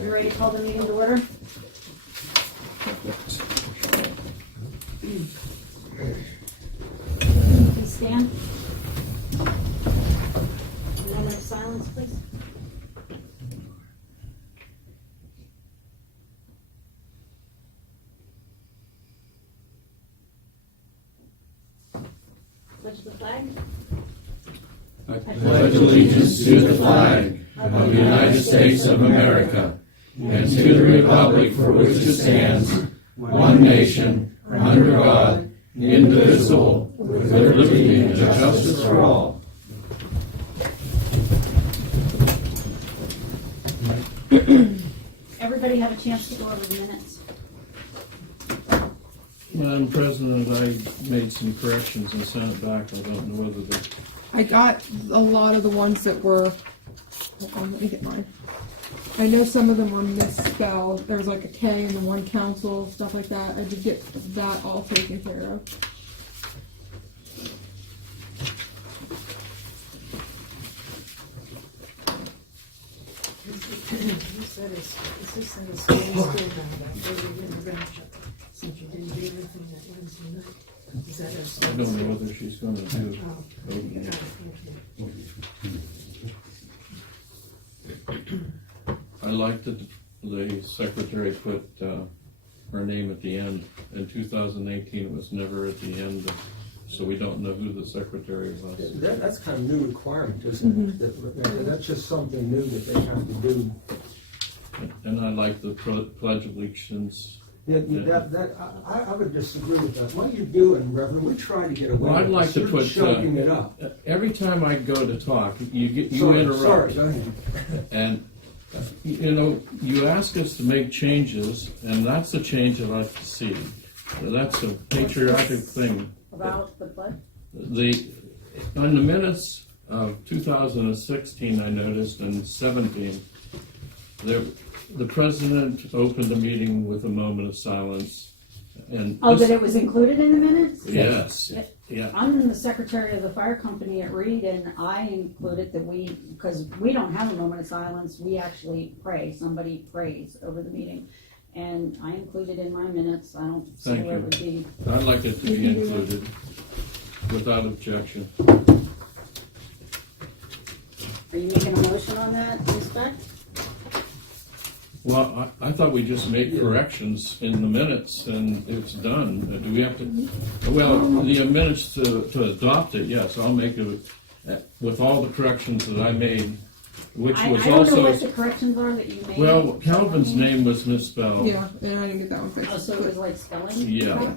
You ready to call the meeting to order? Please stand. A moment of silence, please. Pledge the flag. I pledge allegiance to the flag of the United States of America and to the republic for which it stands, one nation, under God, indivisible, with liberty and justice for all. Everybody have a chance to go over the minutes. Madam President, I made some corrections and sent it back. I don't know whether they... I got a lot of the ones that were, hold on, let me get mine. I know some of them were misspelled. There was like a K in the one council, stuff like that. I did get that all taken care of. You said it's just in the school still down since you didn't do anything that Wednesday night. Is that I don't know whether she's going to do I like that the secretary put her name at the end. In 2018, it was never at the end, so we don't know who the secretary was. That's kind of new requirement, isn't it? That's just something new that they have to do. And I like the Pledge of Allegiance. Yeah, I would disagree with that. What are you doing, Reverend? We try to get away Well, I'd with like to put choking it up. Every time I go to talk, you interrupt. Sorry, go ahead. And you know, you ask us to make changes, and that's the change I'd like to see. That's a patriotic thing. About the pledge? On the minutes of 2016, I noticed, and 17, the president opened the meeting with a moment of silence. And That it was included in the minutes? Yes. Yeah. I'm the secretary of the fire company at Reed, and I included that because we don't have a moment of silence, we actually pray. Somebody prays over the meeting. And I included in my minutes. I don't see Thank where it you. would be. I'd like it to be included without objection. Are you making a motion on that, respect? Well, I thought we just made corrections in the minutes and it's done. Do we have to? Well, the minutes to adopt it, yes, I'll make it with all the corrections that I made, which was I don't also. know what the corrections are that you made. Well, Calvin's name was misspelled. Yeah, and I didn't get that one fixed. Oh, so it was like spelling? Yeah,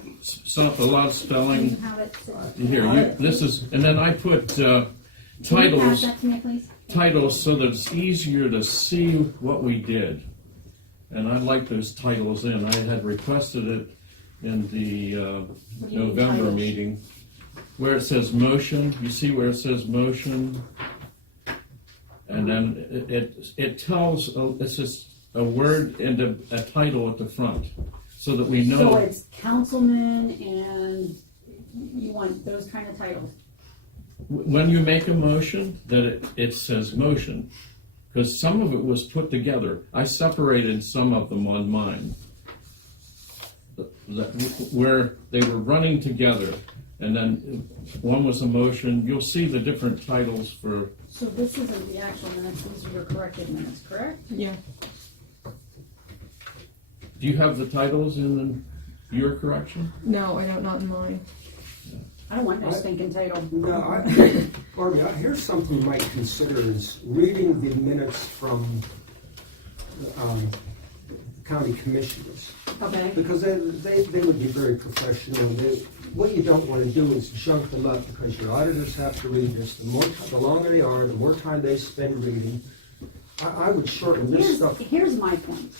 a lot of spelling. Can you have it? Here, this is, and then I put Can you pass titles that to me, please? so that it's easier to see what we did. And I like those titles in. I had requested it in the November titles? meeting, where it says motion. You see where it says motion? And then it tells, it's just a word and a title at the front, so that we know. So it's councilman, and you want those kind of titles? When you make a motion, that it says motion, because some of it was put together. I separated some of them on mine, where they were running together, and then one was a motion. You'll see the different titles for. So this isn't the actual minutes, these are your corrected minutes, correct? Yeah. Do you have the titles in your correction? No, I don't, not in mine. I don't want no stinking title. No, Barbie, here's something you might consider is reading the minutes from county commissioners. Okay, Because they would be very professional. What you don't want to do is junk them up, because your auditors have to read this. The longer they are, the more time they spend reading. I would shorten this stuff. here's my point.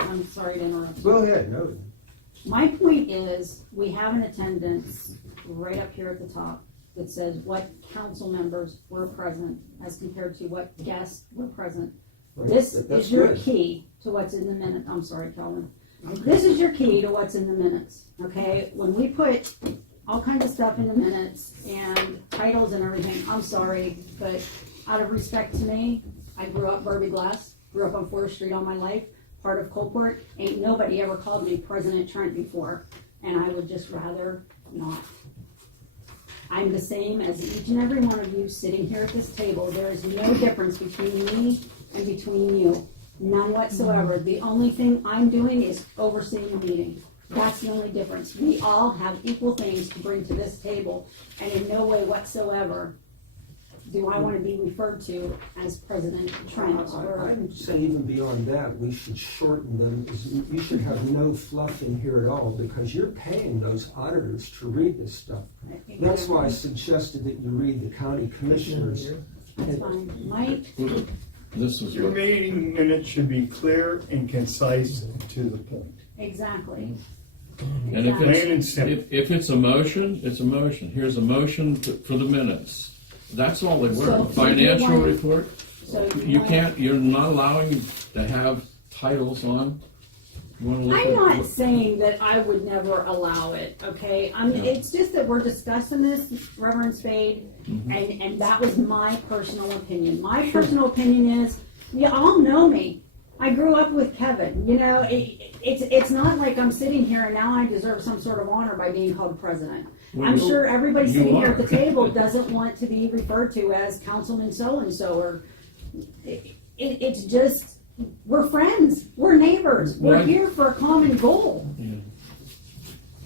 I'm sorry to interrupt. Go ahead, no. My point is, we have an attendance right up here at the top that says what council members were present as compared to what guests were present. This That's is your good. key to what's in the minute. I'm sorry, Calvin. This is your key to what's in the minutes, okay? When we put all kinds of stuff in the minutes and titles and everything, I'm sorry, but out of respect to me, I grew up Barbie Glass, grew up on 4th Street all my life, part of Coalport. Ain't nobody ever called me President Trent before, and I would just rather not. I'm the same as each and every one of you sitting here at this table. There is no difference between me and between you. None whatsoever. The only thing I'm doing is overseeing a meeting. That's the only difference. We all have equal things to bring to this table, and in no way whatsoever do I want to be referred to as President Trent. I would say even beyond that, we should shorten them. You should have no fluff in here at all, because you're paying those auditors to read this stuff. That's why I suggested that you read the county commissioners. That's fine. Mike? This is Your what, meeting minutes should be clear and concise and to the point. Exactly. and if Plain and it's, simple. if it's a motion, it's a motion. Here's a motion for the minutes. That's all they So, were. you Financial want- report, So you want- can't, you're not allowing to have titles on. You wanna look I'm at not what- saying that I would never allow it, okay? I mean, Yeah. it's just that we're discussing this, Reverend Spade, and that was my personal opinion. My personal opinion is, you all know me. I grew up with Kevin, you know, it's not like I'm sitting here and now I deserve some sort of honor by being called president. Well, I'm you- sure everybody you sitting here are. at the table doesn't want to be referred to as Councilman so-and-so, or, it's just, we're friends, we're neighbors, we're Well, I- here for a common goal. Yeah.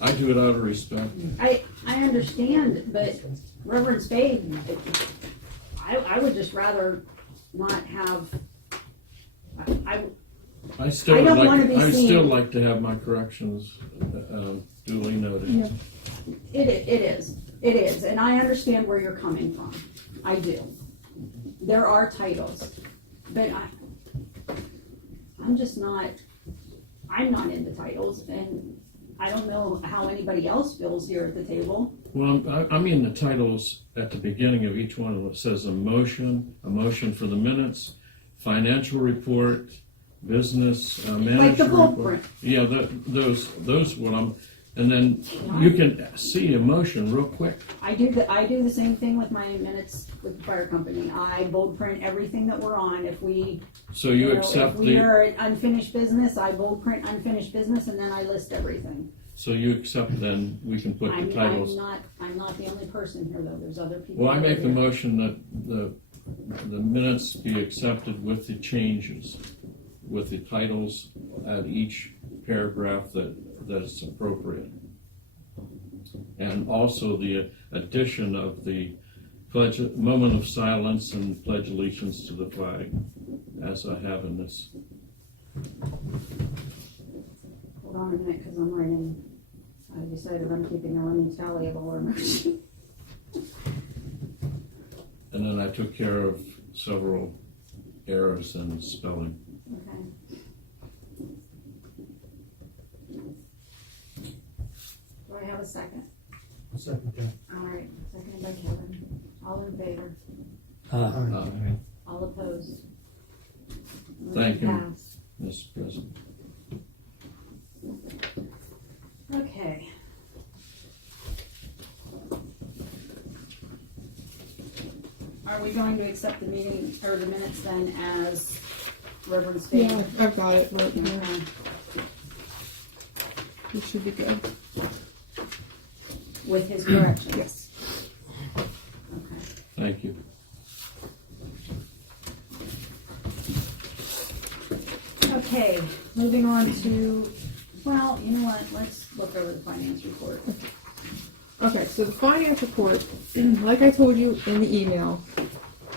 I do it out of respect. I understand, but Reverend Spade, I would just rather not have, I still I would don't wanna like, be I seen- still like to have my corrections duly noted. Yeah. it is, and I understand where you're coming from, I do. There are titles, but I'm just not, I'm not into titles, and I don't know how anybody else feels here at the table. Well, I mean the titles at the beginning of each one. It says a motion for the minutes, financial report, business Like manager the bulk report. print. Yeah, those what I'm, and then you can see a motion real quick. I do the same thing with my minutes with the fire company. I bold print everything that we're on. If we, So you know, accept if we the, are at unfinished business, I bold print unfinished business, and then I list everything. so you accept then we can put the I'm titles. I'm not the only person here though. There's other people. Well, I make here. the motion that the minutes be accepted with the changes, with the titles at each paragraph that is appropriate. And also the addition of the pledge, moment of silence and pledge allegiance to the flag, as I have in this. Hold on a minute, because I'm writing. I decided I'm keeping a running tally of all our motions. And then I took care of several errors in spelling. Okay. Do I have a second? Second. All right, seconded by Kevin. All in favor? All opposed? Thank you. Motion passed. Mr. President. Okay. Are we going to accept the meeting, or the minutes then as Reverend Spade? Yeah, I've got it right here. Okay. You should be good. With his corrections? Yes. Okay. Thank you. Okay, moving on to, well, you know what, let's look over the finance report. Okay, so the finance report, like I told you in the email,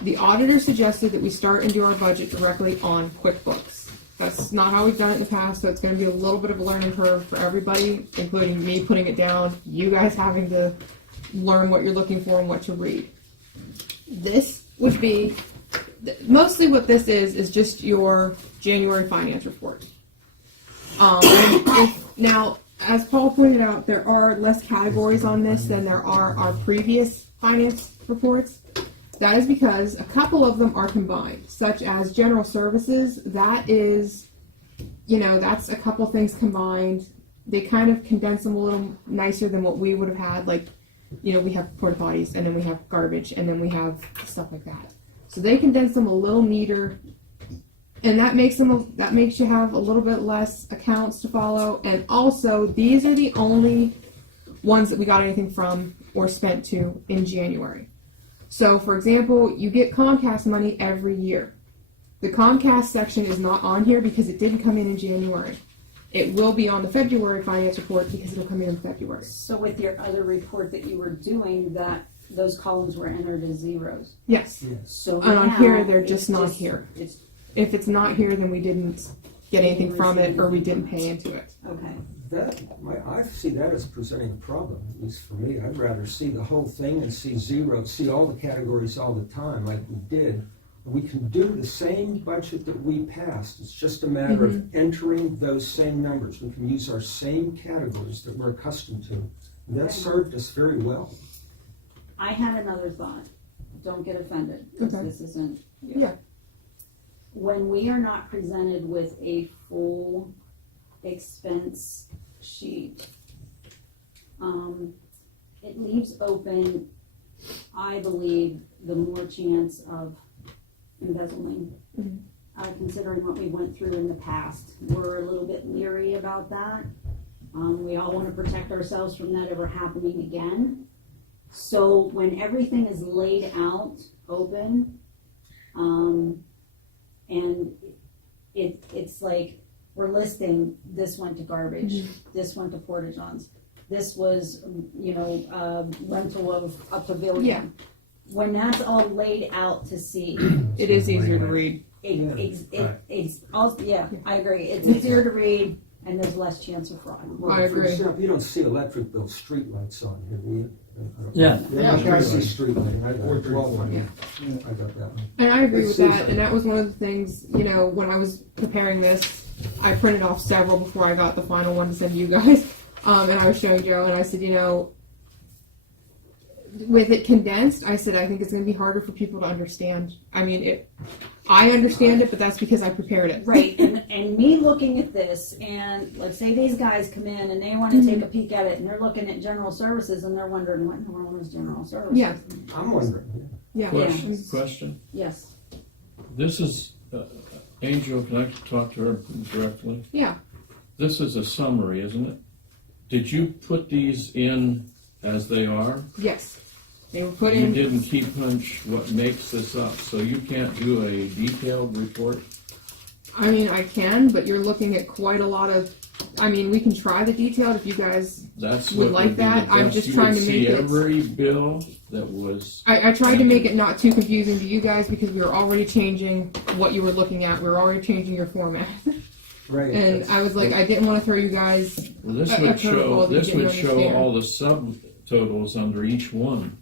the auditor suggested that we start and do our budget directly on QuickBooks. That's not how we've done it in the past, so it's going to be a little bit of a learning curve for everybody, including me putting it down, you guys having to learn what you're looking for and what to read. This would be, mostly what this is just your January finance report. Now, as Paul pointed out, there are less categories on this than there are our previous finance reports. That is because a couple of them are combined, such as general services. That is, that's a couple things combined. They kind of condense them a little nicer than what we would have had. Like, we have porta potties, and then we have garbage, and then we have stuff like that. So they condense them a little neater, and that makes you have a little bit less accounts to follow. And also, these are the only ones that we got anything from or spent to in January. So, for example, you get Comcast money every year. The Comcast section is not on here because it didn't come in January. It will be on the February finance report because it'll come in February. So with your other report that you were doing, that those columns were entered as zeros. Yes. So And on now here, they're it's just not here. It's If it's not here, then we didn't get anything from it or we didn't pay into it. okay. I see that as presenting a problem, at least for me. I'd rather see the whole thing and see zeros, see all the categories all the time like we did. We can do the same budget that we passed. It's just a matter of entering those same numbers. We can use our same categories that we're accustomed to. And that served us very well. I had another thought. Don't get offended. 'Cause Okay. This isn't. Yeah. When we are not presented with a full expense sheet, it leaves open, I believe, the more chance of embezzling. Considering what we went through in the past, we're a little bit leery about that. We all want to protect ourselves from that ever happening again. So when everything is laid out open, and it's like we're listing, this went to garbage, this went to Porta Johns, this was, rental of a pavilion. Yeah. When that's all laid out to see, It is easier to read. it's also, yeah, I agree. It's easier to read and there's less chance of fraud. I agree. For example, you don't see electric bill streetlights on here, do you? Yeah. I see street lighting. I got 12 Yeah. I got that one. And I agree with It seems that, like- and that was one of the things, when I was preparing this, I printed off several before I got the final one to send you guys, and I was showing Joe, and I said, with it condensed, I said, I think it's going to be harder for people to understand. I mean, I understand it, but that's because I prepared it. Right, and me looking at this, and let's say these guys come in and they want to take a peek at it, and they're looking at general services, and they're wondering, what in the world is general services? Yeah. I'm wondering. Yeah. Question. Yes. This is, Angel, can I talk to her directly? Yeah. This is a summary, isn't it? Did you put these in as they are? Yes. They were put You in. didn't key punch what makes this up, so you can't do a detailed report? I mean, I can, but you're looking at quite a lot of. I mean, we can try the detailed if you guys. That's Would what like would be that. the I'm best. just You trying would to see make it- every bill that was. I tried to make it not too confusing to you guys because we were already changing what you were looking at. We were already changing your format. Right. And I was like, I didn't want to throw you guys. Well, this a would curveball show. that you This didn't would show understand. all the subtotals under each one,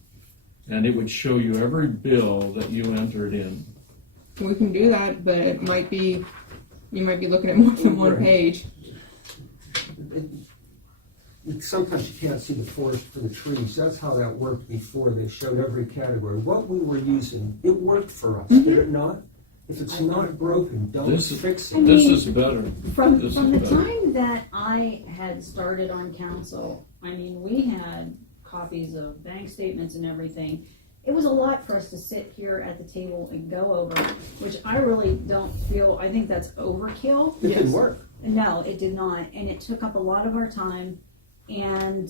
and it would show you every bill that you entered in. We can do that, but it might be. You might be looking at more than one Right. page. Sometimes you can't see the forest for the trees. That's how that worked before. They showed every category. What we were using, it worked for us, did it not? If it's not broken, don't fix it. This is better. From This the is better. time that I had started on council, I mean, we had copies of bank statements and everything. It was a lot for us to sit here at the table and go over, which I really don't feel, I think that's overkill. It didn't work. No, it did not, and it took up a lot of our time, and,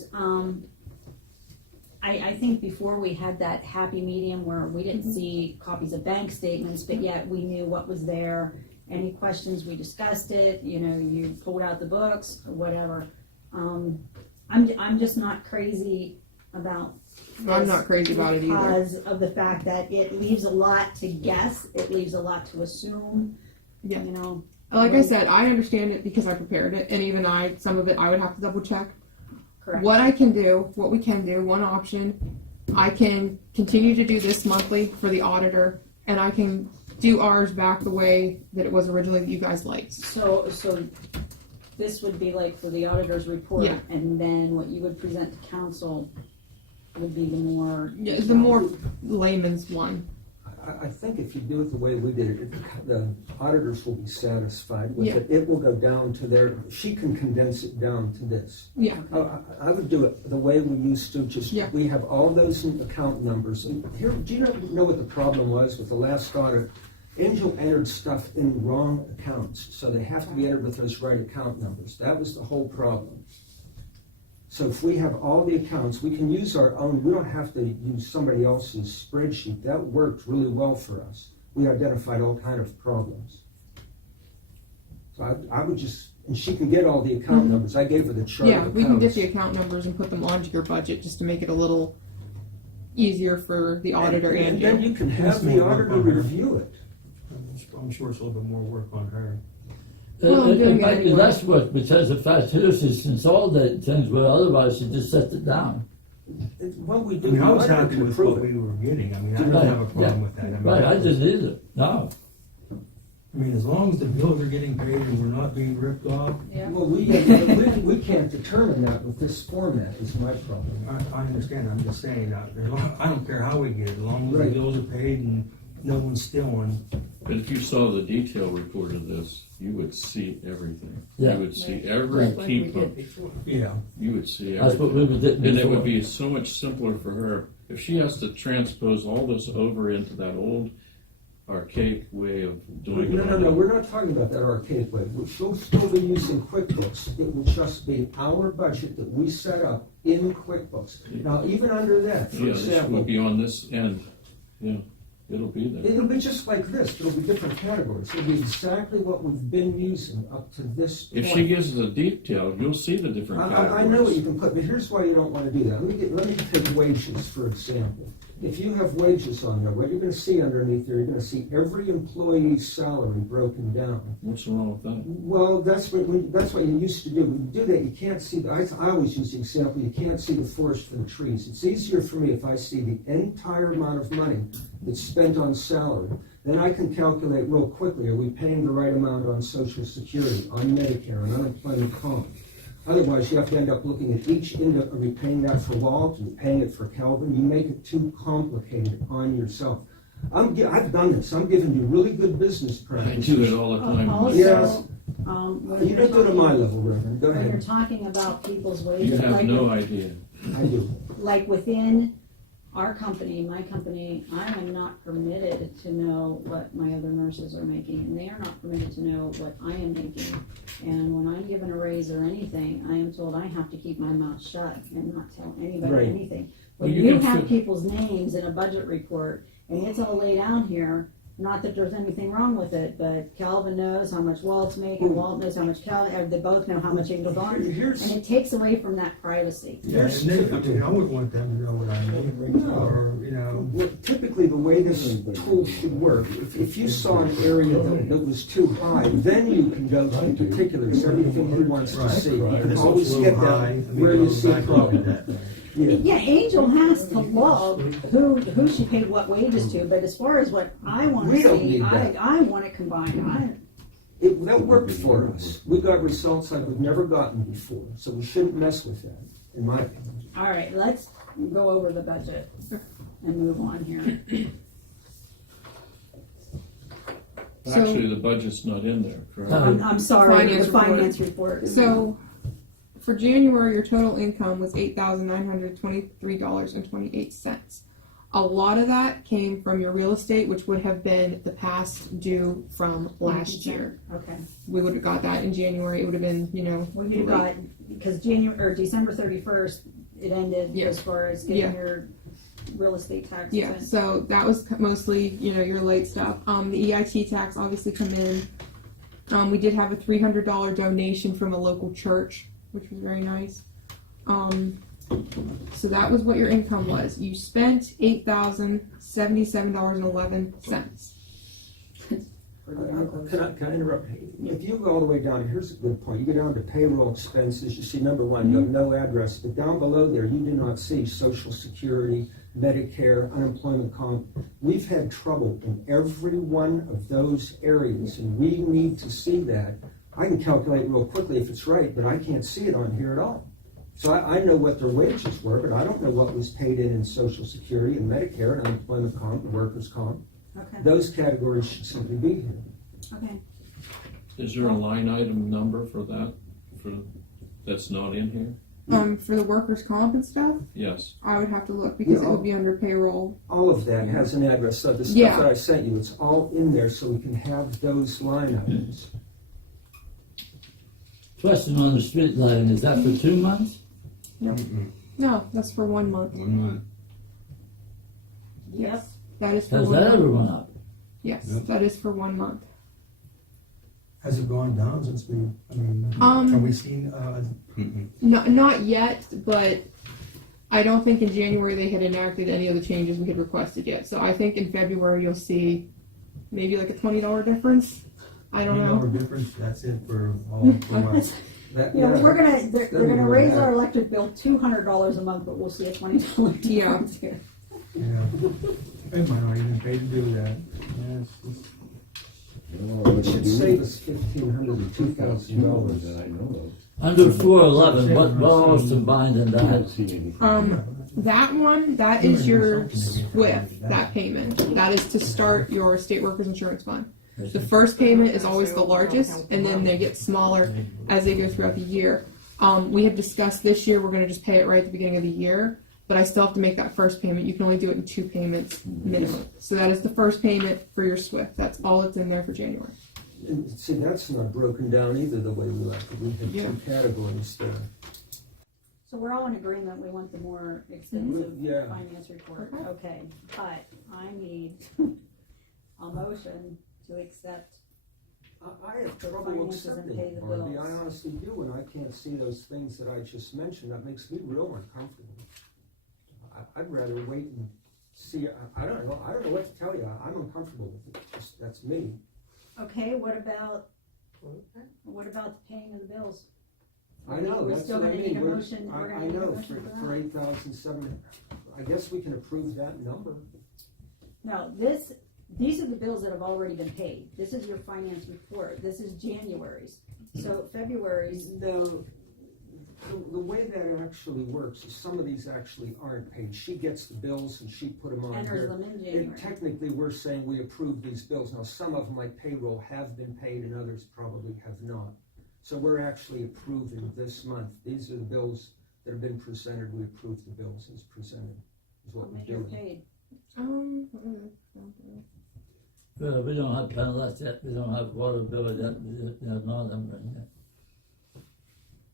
I think before we had that happy medium where we didn't see copies of bank statements, but yet we knew what was there. Any questions, we discussed it, you pulled out the books, or whatever. I'm just not crazy about I'm not crazy about it either. because of the fact that it leaves a lot to guess, it leaves a lot to assume, Yeah. Like I said, I understand it because I prepared it, and even some of it I would have to double check. Correct. What we can do, one option, I can continue to do this monthly for the auditor, and I can do ours back the way that it was originally that you guys liked. So this would be like for the auditor's report, Yeah. and then what you would present to council would be the more. Yeah, the more layman's one. I think if you do it the way we did it, the auditors will be satisfied with Yeah. it. It will go down to she can condense it down to this. Yeah. I would do it the way we used to, Yeah. we have all those account numbers. And here, do you know what the problem was with the last audit? Angel entered stuff in wrong accounts, so they have to be entered with those right account numbers. That was the whole problem. So if we have all the accounts, we can use our own, we don't have to use somebody else's spreadsheet. That worked really well for us. We identified all kind of problems. So I would just, and she can get all the account numbers. I gave her the chart of Yeah, accounts. we can get the account numbers and put them onto your budget just to make it a little easier for the auditor and then you. you can have the auditor review it. I'm sure it's a little bit more work on her. Well, I'm doing it might be anyway. less work because the fact too, she consolidated things where otherwise she just set it down. Well, we I do. mean, I the was auditor happy can with approve what it. we were getting. I mean, I Right, don't have a problem yeah. with that. I mean, Right, I didn't either, no. I mean, as long as the bills are getting paid and we're not being ripped off, Yeah. Well, we can't determine that with this format is my problem. I understand. I'm just saying, I don't care how we get it, as long as the Right. bills are paid and no one's stealing. But if you saw the detail report of this, you would see everything. Yeah. You would see every Like we key did point. before. Yeah. You would see That's what everything. we did before. And it would be so much simpler for her if she has to transpose all this over into that old archaic way of doing it. No, we're not talking about that archaic way. She'll still be using QuickBooks. It will just be our budget that we set up in QuickBooks. Now, even under that, for Yeah, this will example, be on this end. Yeah, it'll be there. it'll be just like this. It'll be different categories. It'll be exactly what we've been using up to this point. If she gives the detail, you'll see the different categories. I know what you can put, but here's why you don't want to do that. Let me take wages, for example. If you have wages on there, what you're going to see underneath there, you're going to see every employee's salary broken down. What's wrong with that? Well, that's what you used to do. When you do that, you can't see. I always use the example. You can't see the forest for the trees. It's easier for me if I see the entire amount of money that's spent on salary. Then I can calculate real quickly: are we paying the right amount on Social Security, on Medicare, on unemployment comp? Otherwise, you have to end up looking at each index. Are we paying that for Walt? Are we paying it for Kelvin? You make it too complicated on yourself. I've done this. I'm giving you really good business I practices. do it all the time. Also, Yes. when You you're don't go to my talking- level, Reverend. Go When you're ahead. talking about people's You wages, have like, no idea. I do. like within our company, my company, I am not permitted to know what my other nurses are making, and they are not permitted to know what I am making. And when I'm given a raise or anything, I am told I have to keep my mouth shut and not tell anybody Right. anything. Well, When you you can have fit- people's names in a budget report, and it's all laid out here, not that there's anything wrong with it, but Calvin knows how much Walt's making, Walt knows how much they both know how much Angel's on, and Here's, it takes away from that privacy. Yeah, and they, I mean, I would want them to know what I mean, or, you know. well, typically the way this tool should work, if you saw an area that was too high, then you can go to the particulars, everything he wants to see. You can always get that where you see a problem. Yeah. Yeah, Angel has to love who she paid what wages to, but as far as what I want We to don't see, need that. I want it combined. That worked for us. We got results like we've never gotten before, so we shouldn't mess with that, in my opinion. All right, let's go over the budget and move on here. So- Actually, the budget's not in there, correct? I'm sorry, Finance the report. finance report. So, for January, your total income was $8,923.28. A lot of that came from your real estate, which would have been the past due from last year. Okay, We would have got that in January. It would have been, well, you got, because December 31st, it ended Yeah. as far as getting your real estate taxes Yeah, in. so that was mostly, your late stuff. The EIT tax obviously come in. We did have a $300 donation from a local church, which was very nice. So that was what your income was. You spent $8,077.11. for the workers. Can I interrupt? If you go all the way down, here's a good point. You go down to payroll expenses, you see number one, you have no address, but down below there, you do not see Social Security, Medicare, unemployment comp. We've had trouble in every one of those areas, and we need to see that. I can calculate real quickly if it's right, but I can't see it on here at all. So I know what their wages were, but I don't know what was paid in Social Security and Medicare and unemployment comp and workers' comp. Okay, Those categories should simply be here. okay. Is there a line item number for that, that's not in here? For the workers' comp and stuff, Yes. I would have to look because it would be under payroll. All of that has an address. So the stuff Yeah. that I sent you, it's all in there so we can have those line items. Question on the street lighting, is that for 2 months? No, that's for 1 month. Yep. That is for Has 1 that ever month. went up? Yes, that is for 1 month. Has it gone down since we, Um, have we seen, Not yet, but I don't think in January they had enacted any of the changes we had requested yet. So I think in February you'll see maybe like a $20 difference. I don't know. $20 difference, that's it for all 4 months? That, You know, yeah. they're Then gonna we're raise gonna our have- electric bill $200 a month, but we'll see a $20 Yeah. difference here. Yeah. They might not even pay to do that. It should save us $1,500 to $2,000. Under 411, what else combined in that? That one, that is your SWIFT, that payment. That is to start your state workers insurance fund. The first payment is always the largest, and then they get smaller as they go throughout the year. We have discussed this year, we're gonna just pay it right at the beginning of the year, but I still have to make that first payment. You can only do it in 2 payments minimum. So that is the first payment for your SWIFT. That's all that's in there for January. And see, that's not broken down either the way we like it. We have Yeah. 2 categories there. So we're all in agreement, we want the more extensive Yeah. finance report, Okay. okay, but I need a motion to accept. I have The trouble finances and accepting pay it, the Barbie. bills. I honestly do, and I can't see those things that I just mentioned. That makes me real uncomfortable. I'd rather wait and see. I don't know. I don't know what to tell you. I'm uncomfortable with it. That's me. Okay, what about the paying of the bills? I know, We're that's still what I gonna need mean. a motion, we're I gonna need a know, motion for for that. 8,700, I guess we can approve that number. No, these are the bills that have already been paid. This is your finance report. This is January's. So February's, No, the way that it actually works is some of these actually aren't paid. She gets the bills and she put them on enters here. them in And January. technically, we're saying we approve these bills. Now, some of them, like payroll, have been paid and others probably have not. So we're actually approving this month. These are the bills that have been presented. We approve the bills as presented, is How what we're many are doing. paid? We don't have penalties yet, we don't have water bill yet, we have none of them right yet.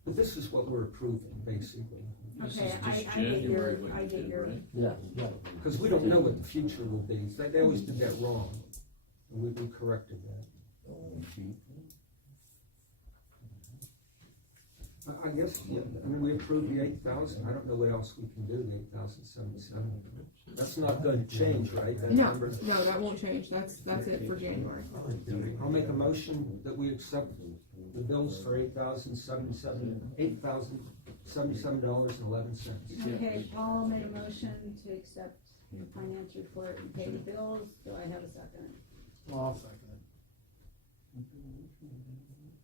But this is what we're approving, basically. This Okay, is just I get January your, what I you get did, your, right? Yeah, yeah. Because we don't know what the future will be. They always did that wrong. And we corrected that. I guess, yeah, I mean, we approved the 8,000. I don't know what else we can do, the 8,077. That's not going to change, right? That No, number? no, that won't change. That's it for January. I'll make a motion that we accept the bills for $8,077.11. okay, Paul made a motion to accept the finance report and pay the bills. Do I have a second? I'll second it.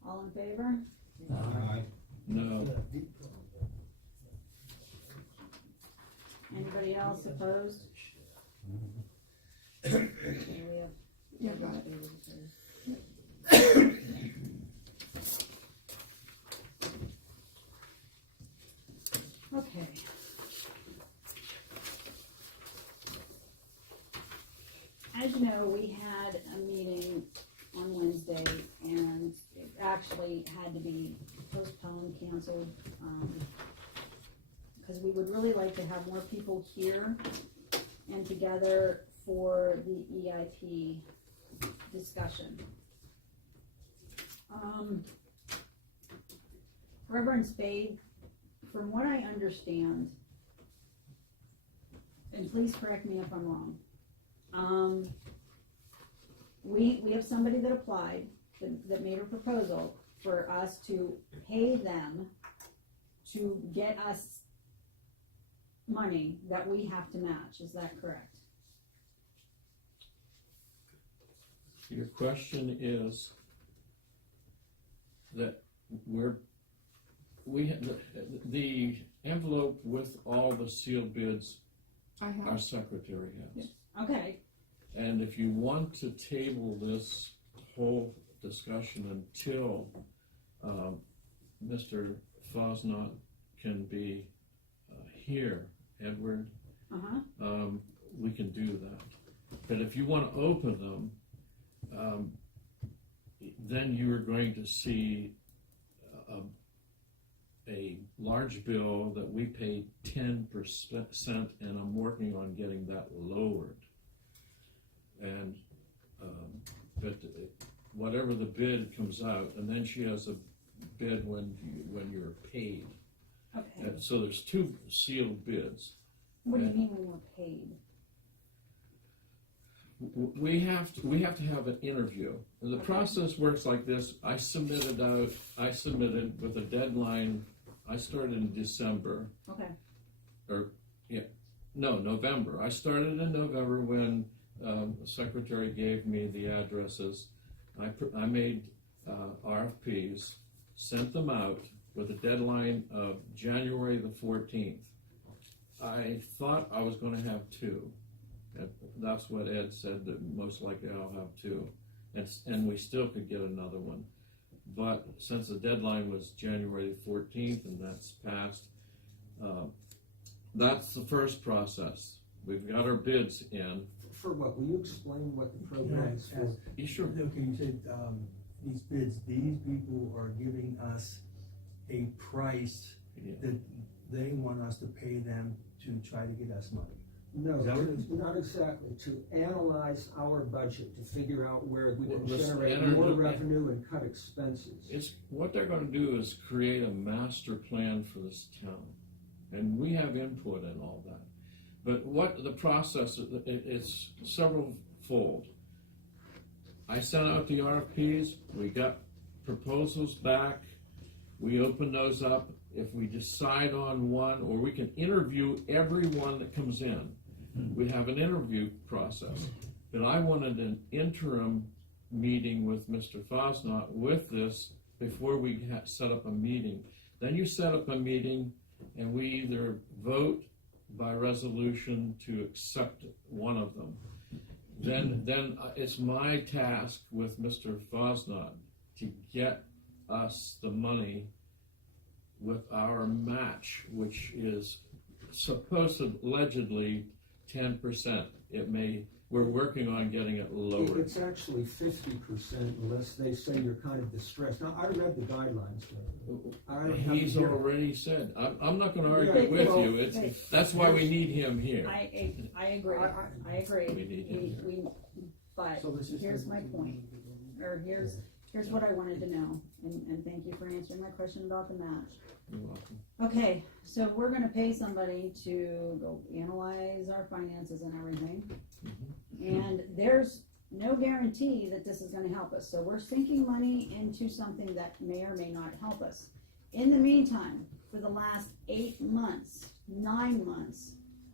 All in favor? No, Anybody else opposed? Okay, we have- Yeah, got it. Okay. As you know, we had a meeting on Wednesday and it actually had to be postponed, canceled, because we would really like to have more people here and together for the EIP discussion. Reverend Spade, from what I understand, and please correct me if I'm wrong, we have somebody that applied, that made a proposal for us to pay them to get us money that we have to match, is that correct? Your question is that the envelope with all the sealed bids, I have. our secretary has. Okay, And if you want to table this whole discussion until Mr. Fosnot can be here, Edward, we can do that. But if you want to open them, then you are going to see a large bill that we pay 10%, and I'm working on getting that lowered. And but whatever the bid comes out, and then she has a bid when you're paid. okay. And so there's two sealed bids. What do you mean when we're paid? We have to have an interview. And the process works like this. I submitted with a deadline. I started in December. Okay, November. I started in November when the secretary gave me the addresses. I made RFPs, sent them out with a deadline of January the 14th. I thought I was going to have two. That's what Ed said, that most likely I'll have two. And we still could get another one. But since the deadline was January the 14th and that's passed, that's the first process. We've got our bids in. For what? Will you explain what the program is for? You sure? Okay, you said, these bids, these people are giving us a price Yeah. that they want us to pay them to try to get us money. No, Is that what it is? not exactly. To analyze our budget, to figure out where we can Let's generate enter more the- revenue and cut expenses. It's what they're going to do is create a master plan for this town, and we have input in all that. But what the process it's several fold. I sent out the RFPs. We got proposals back. We open those up. If we decide on one, or we can interview everyone that comes in. We have an interview process. But I wanted an interim meeting with Mr. Fosnot with this before we set up a meeting. Then you set up a meeting, and we either vote by resolution to accept one of them. Then it's my task with Mr. Fosnot to get us the money with our match, which is allegedly 10%. We're working on getting it lowered. It's actually 50% unless they say you're kind of distressed. Now, I read the guidelines. I don't have He's to hear- already said, I'm not going to argue Yeah, with well, you. That's why we need him here. I agree, I agree. We need him But So this is- here's my point, or here's what I wanted to know, and thank you for answering my question about the match. You're welcome. Okay, so we're gonna pay somebody to go analyze our finances and everything. And there's no guarantee that this is gonna help us, so we're sinking money into something that may or may not help us. In the meantime, for the last 8 months, 9 months,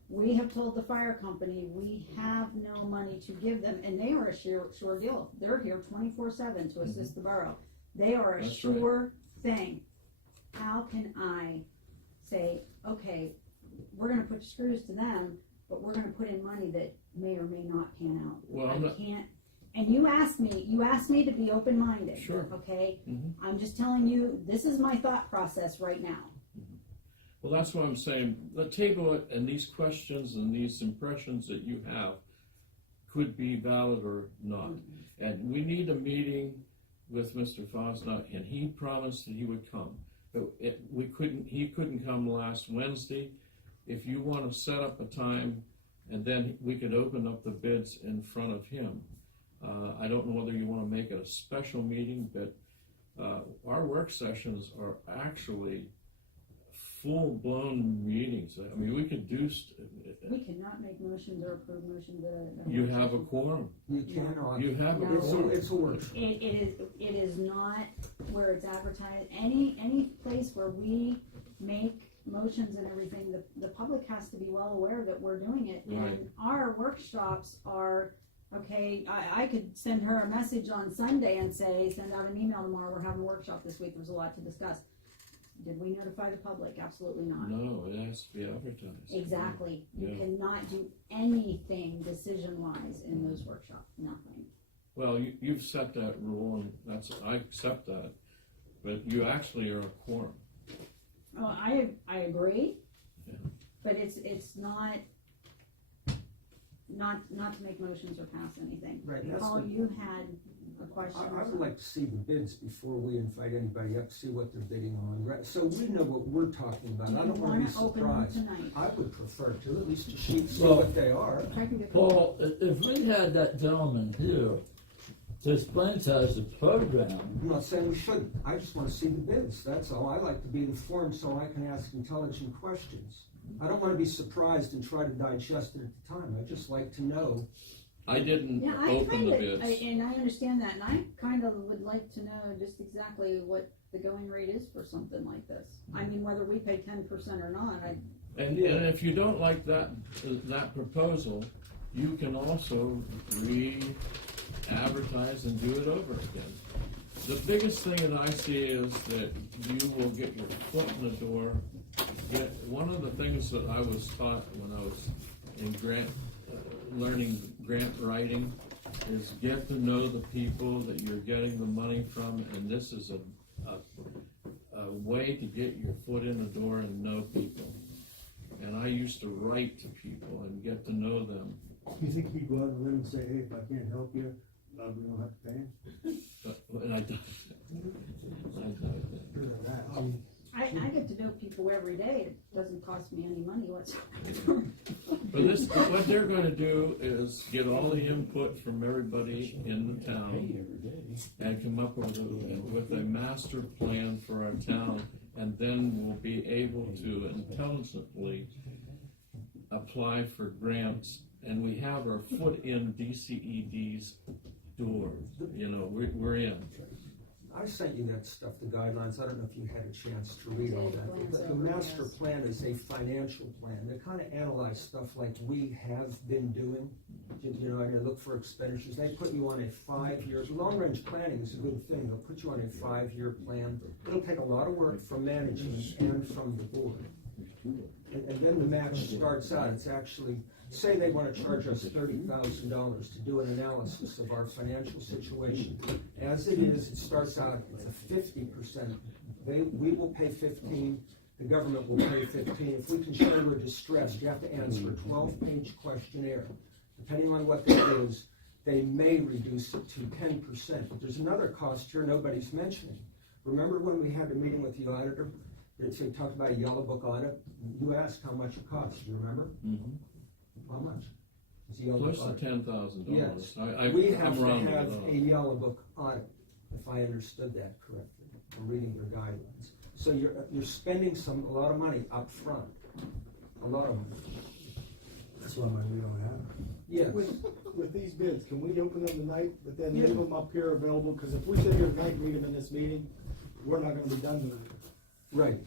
we have told the fire company we have no money to give them, and they are a sure deal. They're here 24/7 to assist the borough. They are a That's right. sure thing. How can I say, okay, we're gonna put screws to them, but we're gonna put in money that may or may not pan out? Well, I I'm not- can't, and you asked me to be open-minded. Sure. Okay? Mhm. I'm just telling you, this is my thought process right now. Well, that's what I'm saying. The table it, and these questions and these impressions that you have could be valid or not. And we need a meeting with Mr. Fosnot, and he promised that he would come. But he couldn't come last Wednesday. If you want to set up a time, and then we could open up the bids in front of him. I don't know whether you want to make it a special meeting, but our work sessions are actually full-blown meetings. I mean, we could do, We cannot make motions or approve motions at a. you have a quorum. You cannot. You have a No. quorum. It's a workshop. It is not where it's advertised, any place where we make motions and everything, the public has to be well aware that we're doing it. Right. And our workshops are, okay, I could send her a message on Sunday and say, send out an email tomorrow, we're having a workshop this week, there's a lot to discuss. Did we notify the public? Absolutely not. No, it has to be advertised. Exactly. You Yeah. cannot do anything decision-wise in those workshops, nothing. Well, you've set that rule, and I accept that, but you actually are a quorum. Oh, I agree, Yeah. but it's not to make motions or pass anything. Right, that's Paul, what- you had a question. I would like to see the bids before we invite anybody up, see what they're bidding on, right? So we know what we're talking about. Do I you don't want to be wanna open them surprised. tonight? I would prefer to, at least a sheet, see Well- what they are. I can get Paul, if we had that gentleman here to explain to us the program, I'm not saying we shouldn't. I just want to see the bids, that's all. I like to be informed so I can ask intelligent questions. I don't want to be surprised and try to digest it at the time. I just like to know. I didn't Yeah, I open kind the of, bids. and I understand that, and I kind of would like to know just exactly what the going rate is for something like this. I mean, whether we pay 10% or not, And if you don't like that proposal, you can also re-advertise and do it over again. The biggest thing that I see is that you will get your foot in the door. One of the things that I was taught when I was in learning grant writing is get to know the people that you're getting the money from, and this is a way to get your foot in the door and know people. And I used to write to people and get to know them. You think he'd go out to them and say, hey, if I can't help you, we don't have to pay him? And I I get to know people every day. It doesn't cost me any money whatsoever. But what they're going to do is get all the input from everybody in the town and come up with a master plan for our town, and then we'll be able to intelligently apply for grants. And we have our foot in DCED's door. You know, we're in. I sent you that stuff, the guidelines. I don't know if you had a chance to read all that. But the master plan is a financial plan. They kind of analyze stuff like we have been doing. You know, I look for expenditures. They put you on a 5-year, long-range planning is a good thing. They'll put you on a 5-year plan. It'll take a lot of work from management and from the board. And then the match starts out. It's actually, say they want to charge us $30,000 to do an analysis of our financial situation. As it is, it starts out, it's a 50%. We will pay 15, the government will pay 15. If we can show we're distressed, you have to answer a 12-page questionnaire. Depending on what that is, they may reduce it to 10%. But there's another cost here nobody's mentioning. Remember when we had a meeting with the auditor? They talked about a yellow book audit. You asked how much it cost. Do you remember? Mm-hmm. How much? It's a yellow Close book to audit. $10,000. Yes. We have I'm to rounding have it a yellow book audit, if I understood that correctly. I'm reading your guidelines. So you're spending a lot of money up front. A lot of money. That's why we don't have it. Yes. With these bids, can we open them tonight, but then Yeah. leave them up here available? Because if we sit here tonight and read them in this meeting, we're not gonna be done tonight. Right.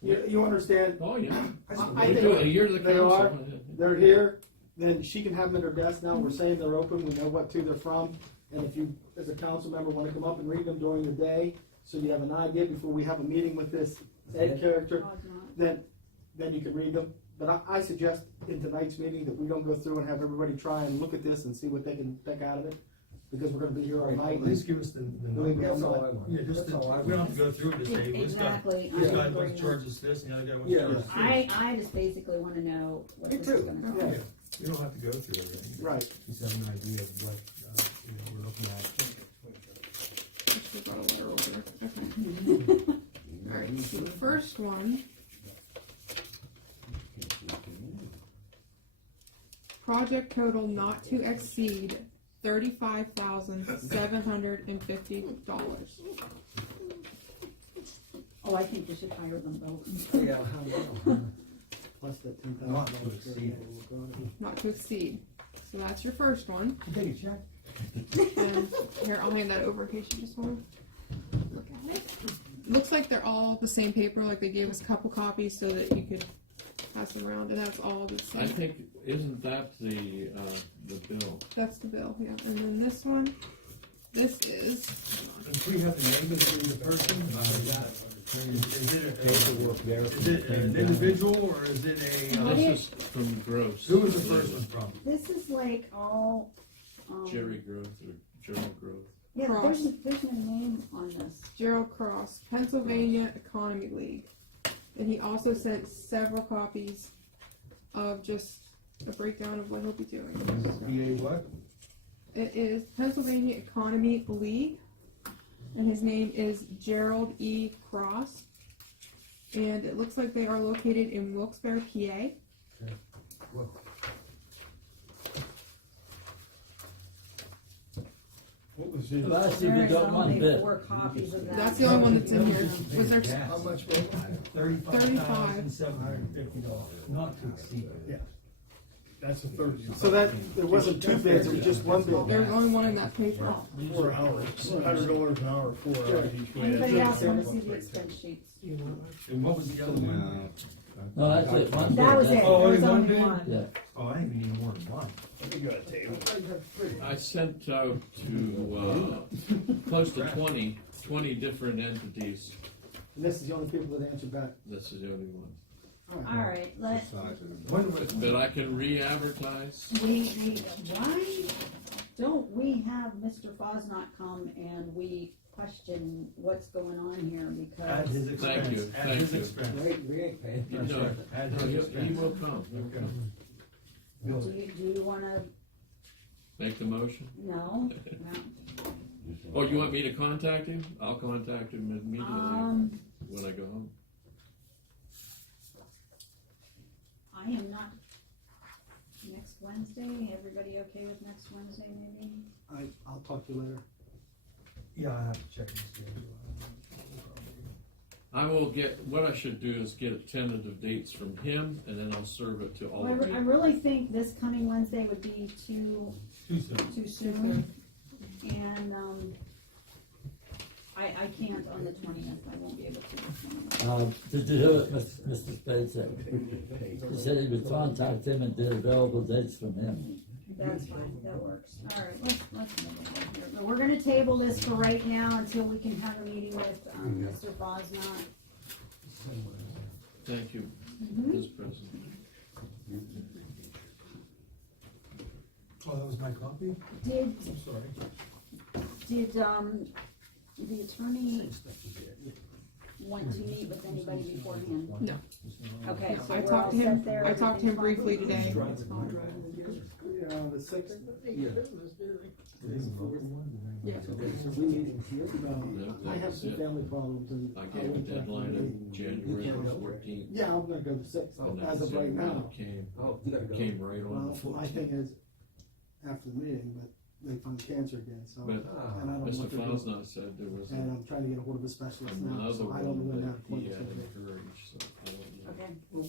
You understand? Oh, yeah. I We think do it. You're the they council. are. They're here, then she can have them at her desk now. We're saying they're open, we know what they're from. And if you, as a council member, wanna come up and read them during the day, so you have an idea before we have a meeting with this Ed character, No, it's not. then you can read them. But I suggest in tonight's meeting that we don't go through and have everybody try and look at this and see what they can pick out of it, because we're gonna be here all night. At least give us the Believe me, That's I'm all not- I want. Yeah, just That's all I we don't want. have to go through it today. We just got, Exactly. this I guy agree. wants to charge us this, and the other guy wants Yeah. to charge us this. I just basically want to know what Me this is too. going to cost. Yeah, you don't have to go through everything. Right. Just have an idea of what, we're looking at. We've got a letter over. Okay. All right. So the first one, project total not to exceed $35,750. Oh, I think we should hire them both. Yeah, how well? Plus that Not $10,000. to exceed. Not to exceed. So that's your first one. Take a check. And here, I'll hand that over in case you just want to look at it. Looks like they're all the same paper, like they gave us a couple copies so that you could pass them around, and that's all the I same. think, isn't that the bill? That's the bill, yeah. And then this one, this is, If we have the name of the person, is it an individual or is it a, This is from Gross. who was the first one from? This is like all, Jerry Growth or Joe Growth. yeah, Cross. there's no name on this. Gerald Cross, Pennsylvania Economy League. And he also sent several copies of just a breakdown of what he'll be doing. PA what? It is Pennsylvania Economy League, and his name is Gerald E. Cross. And it looks like they are located in Wilkes-Barre, PA. Well, what was his? Well, I see we There's got one only bid. 4 copies of that. That's the only one that's in here. Was there? How much was it? $35,750. Not to exceed. Yeah. That's a third. So that, there wasn't 2 bids, it was just 1 bid. There's only one in that paper. 4 hours, $100 an hour, 4 hours each way. Anybody else want to see the expense sheets? And what was the other one? No, that's it, one bid. That was it, that's- there Oh, was only one only bid? one. Yeah, Oh, I think we need more than one. I think you got a table. I sent out to close to 20 different entities. And this is the only people that answered back. This is the only one. All right, When was But I can re-advertise. why don't we have Mr. Fosnot come and we question what's going on here, At his because Thank you, expense, at thank his you. expense. We ain't paying. That's No, right, at no, his he expense. will come. He'll come. do you wanna, Make the motion. no? Oh, you want me to contact him? I'll contact him immediately when I go home. I am not, next Wednesday, everybody okay with next Wednesday maybe? I'll talk to you later. Yeah, I have to check his schedule. I will get, what I should do is get tentative dates from him, and then I'll serve it to all Well, of I you. really think this coming Wednesday would be too Too soon. soon. And, I can't on the 20th, I won't be able to. did you hear what Mr. Spade said? He said he would contact him and get available dates from him. That's fine, that works. All right, let's move on here. But we're gonna table this for right now until we can have a meeting with, Mr. Fosnot. Thank you, Mhm. Mr. President. Oh, that was my copy? Did, I'm sorry. the attorney want to meet with anybody beforehand? No. Okay, No, so I we're talked all to him. set there. I talked to him everything's briefly fine? today. Yeah, the 6th? Yeah. So we meeting here? No, I have some family problems and. I gave a deadline of January 14th. Yeah, I'm gonna go to 6th, and as of that's right it. now. Oh, you gotta go. Came right on Well, the my 14th. thing is, after the meeting, but they found cancer again, so, and But I don't know Mr. what they're doing. Fosnot said there was And I'm trying to get a hold of a specialist now, another so I don't know when one that that he appointment's had gonna be. encouraged, so I don't know. Okay, Who's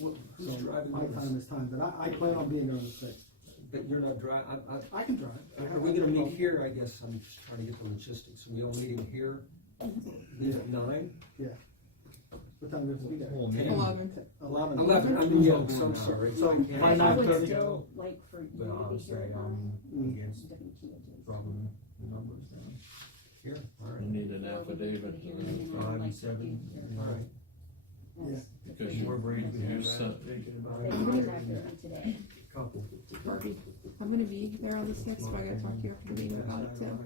So driving my this? time is time, but I plan on being there on the 6th. But you're not driving, I can drive. are we gonna meet here? I guess I'm just trying to get the logistics. We all meeting here? Meet at 9? What time do we have to be there? 11. 11. 11, I mean, yeah, so I'm sorry. So, I can't- by I would 9:30. still like for you But to be honestly, here. against dropping the numbers down. Here, all I right. need an affidavit, 5 and 7. All right. Yeah. because you, More brains we you have sent, thinking about They it. can be back there today. Couple. Barbie, I'm gonna be there on the 6th, so I gotta talk to you after the meeting about it too.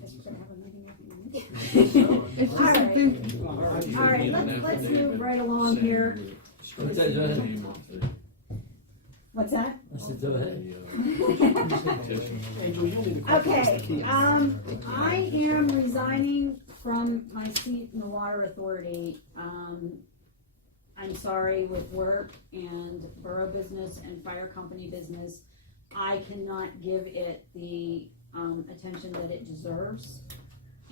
Guess we're gonna have a meeting after the meeting. It's just All right. something, All right, let's move right along here. Strike Okay, go the ahead. name off the, What's that? I said, go ahead. petition. Angel, you'll need to call Okay, the key. I am resigning from my seat in the Water Authority. I'm sorry, with work and borough business and fire company business, I cannot give it the, attention that it deserves.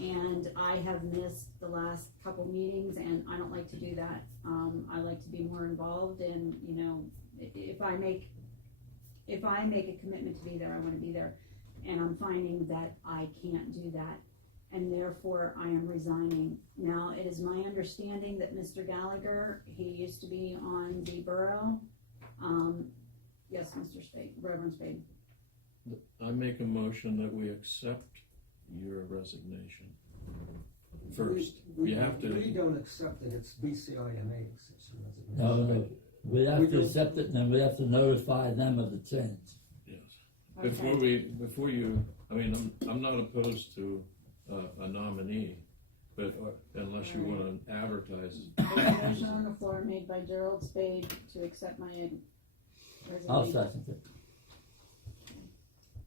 And I have missed the last couple meetings, and I don't like to do that. I like to be more involved, and, you know, if I make a commitment to be there, I wanna be there. And I'm finding that I can't do that, and therefore I am resigning. Now, it is my understanding that Mr. Gallagher, he used to be on the Borough. Yes, Mr. Spade, Reverend Spade. I make a motion that we accept your resignation. First, We you have to. We don't accept it, it's BCIMA accepts your resignation. No, we have We to don't- accept it, and then we have to notify them of the change. Yes. Okay. Before you, I mean, I'm not opposed to a nominee, but unless you wanna advertise. There's a motion on the floor made by Gerald Spade to accept my resignation. I'll second it.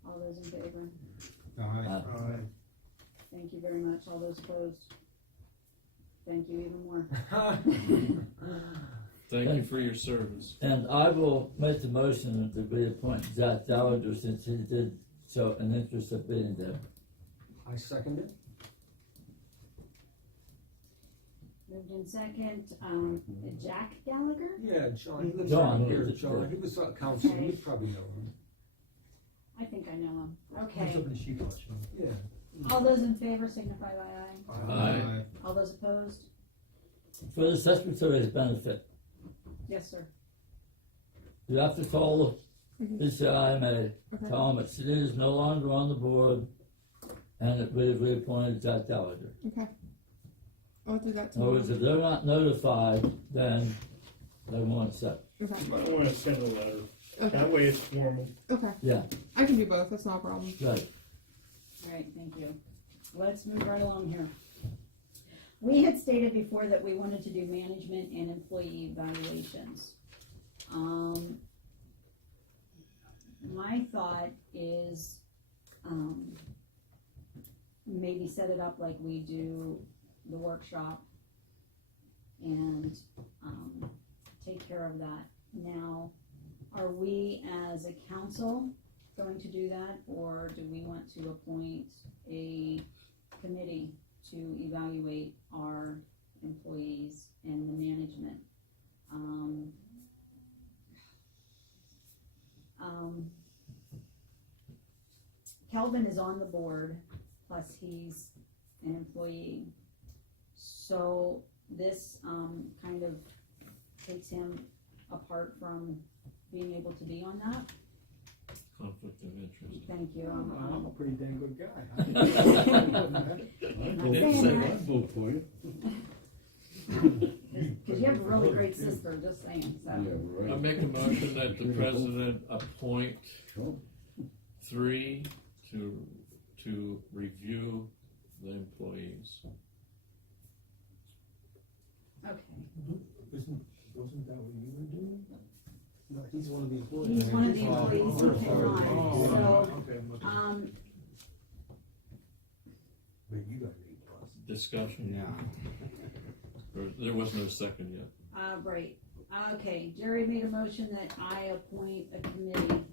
All those in favor? Aye. Thank you very much. All those opposed? Thank you even more. Thank you for your service. And I will make the motion to reappoint Jack Gallagher since he did show an interest of being there. I second it. Moved in second, Jack Gallagher? Yeah, John, he lives John, around here, yeah. John, he was on council, Okay. you probably know him. I think I know him. What's up Okay. in the sheep watch? Yeah. All those in favor signify by aye. Aye. All those opposed? For the secretary's benefit, Yes, sir. you have to call the BCIMA, Okay. tell them that she is no longer on the board, and that we've reappointed Jack Gallagher. Okay. I'll do that In other words, tomorrow. if they're not notified, then they won't accept. Okay. You might wanna send a letter, Okay. that way it's formal. Okay. Yeah, I can do both. That's not a problem. right. All right, thank you. Let's move right along here. We had stated before that we wanted to do management and employee evaluations. My thought is, maybe set it up like we do the workshop and, take care of that. Now, are we as a council going to do that, or do we want to appoint a committee to evaluate our employees and the management? Kelvin is on the board, plus he's an employee. So this, kind of takes him apart from being able to be on that. Conflict of interest. Thank you. I'm a pretty dang good guy. I'm not saying that, vote for you. cause you have a really great sister, just saying, so. I make a motion that the president appoint 3 to review the employees. Okay, Wasn't that what you were doing? No, he's one of the employees. he's one of the employees who cannot, so, Okay, I'm looking. But you got an A+. Discussion? Yeah. Or there wasn't a second yet. right, okay, Jerry made a motion that I appoint a committee.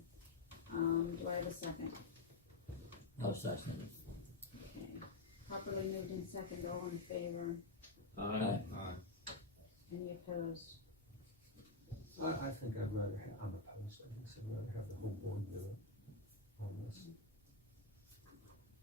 Do I have a second? I'll second it. Okay, properly moved in second, all in favor, Aye. any opposed? I think I'd rather I'm opposed, I guess I'd rather have the whole board do it on this.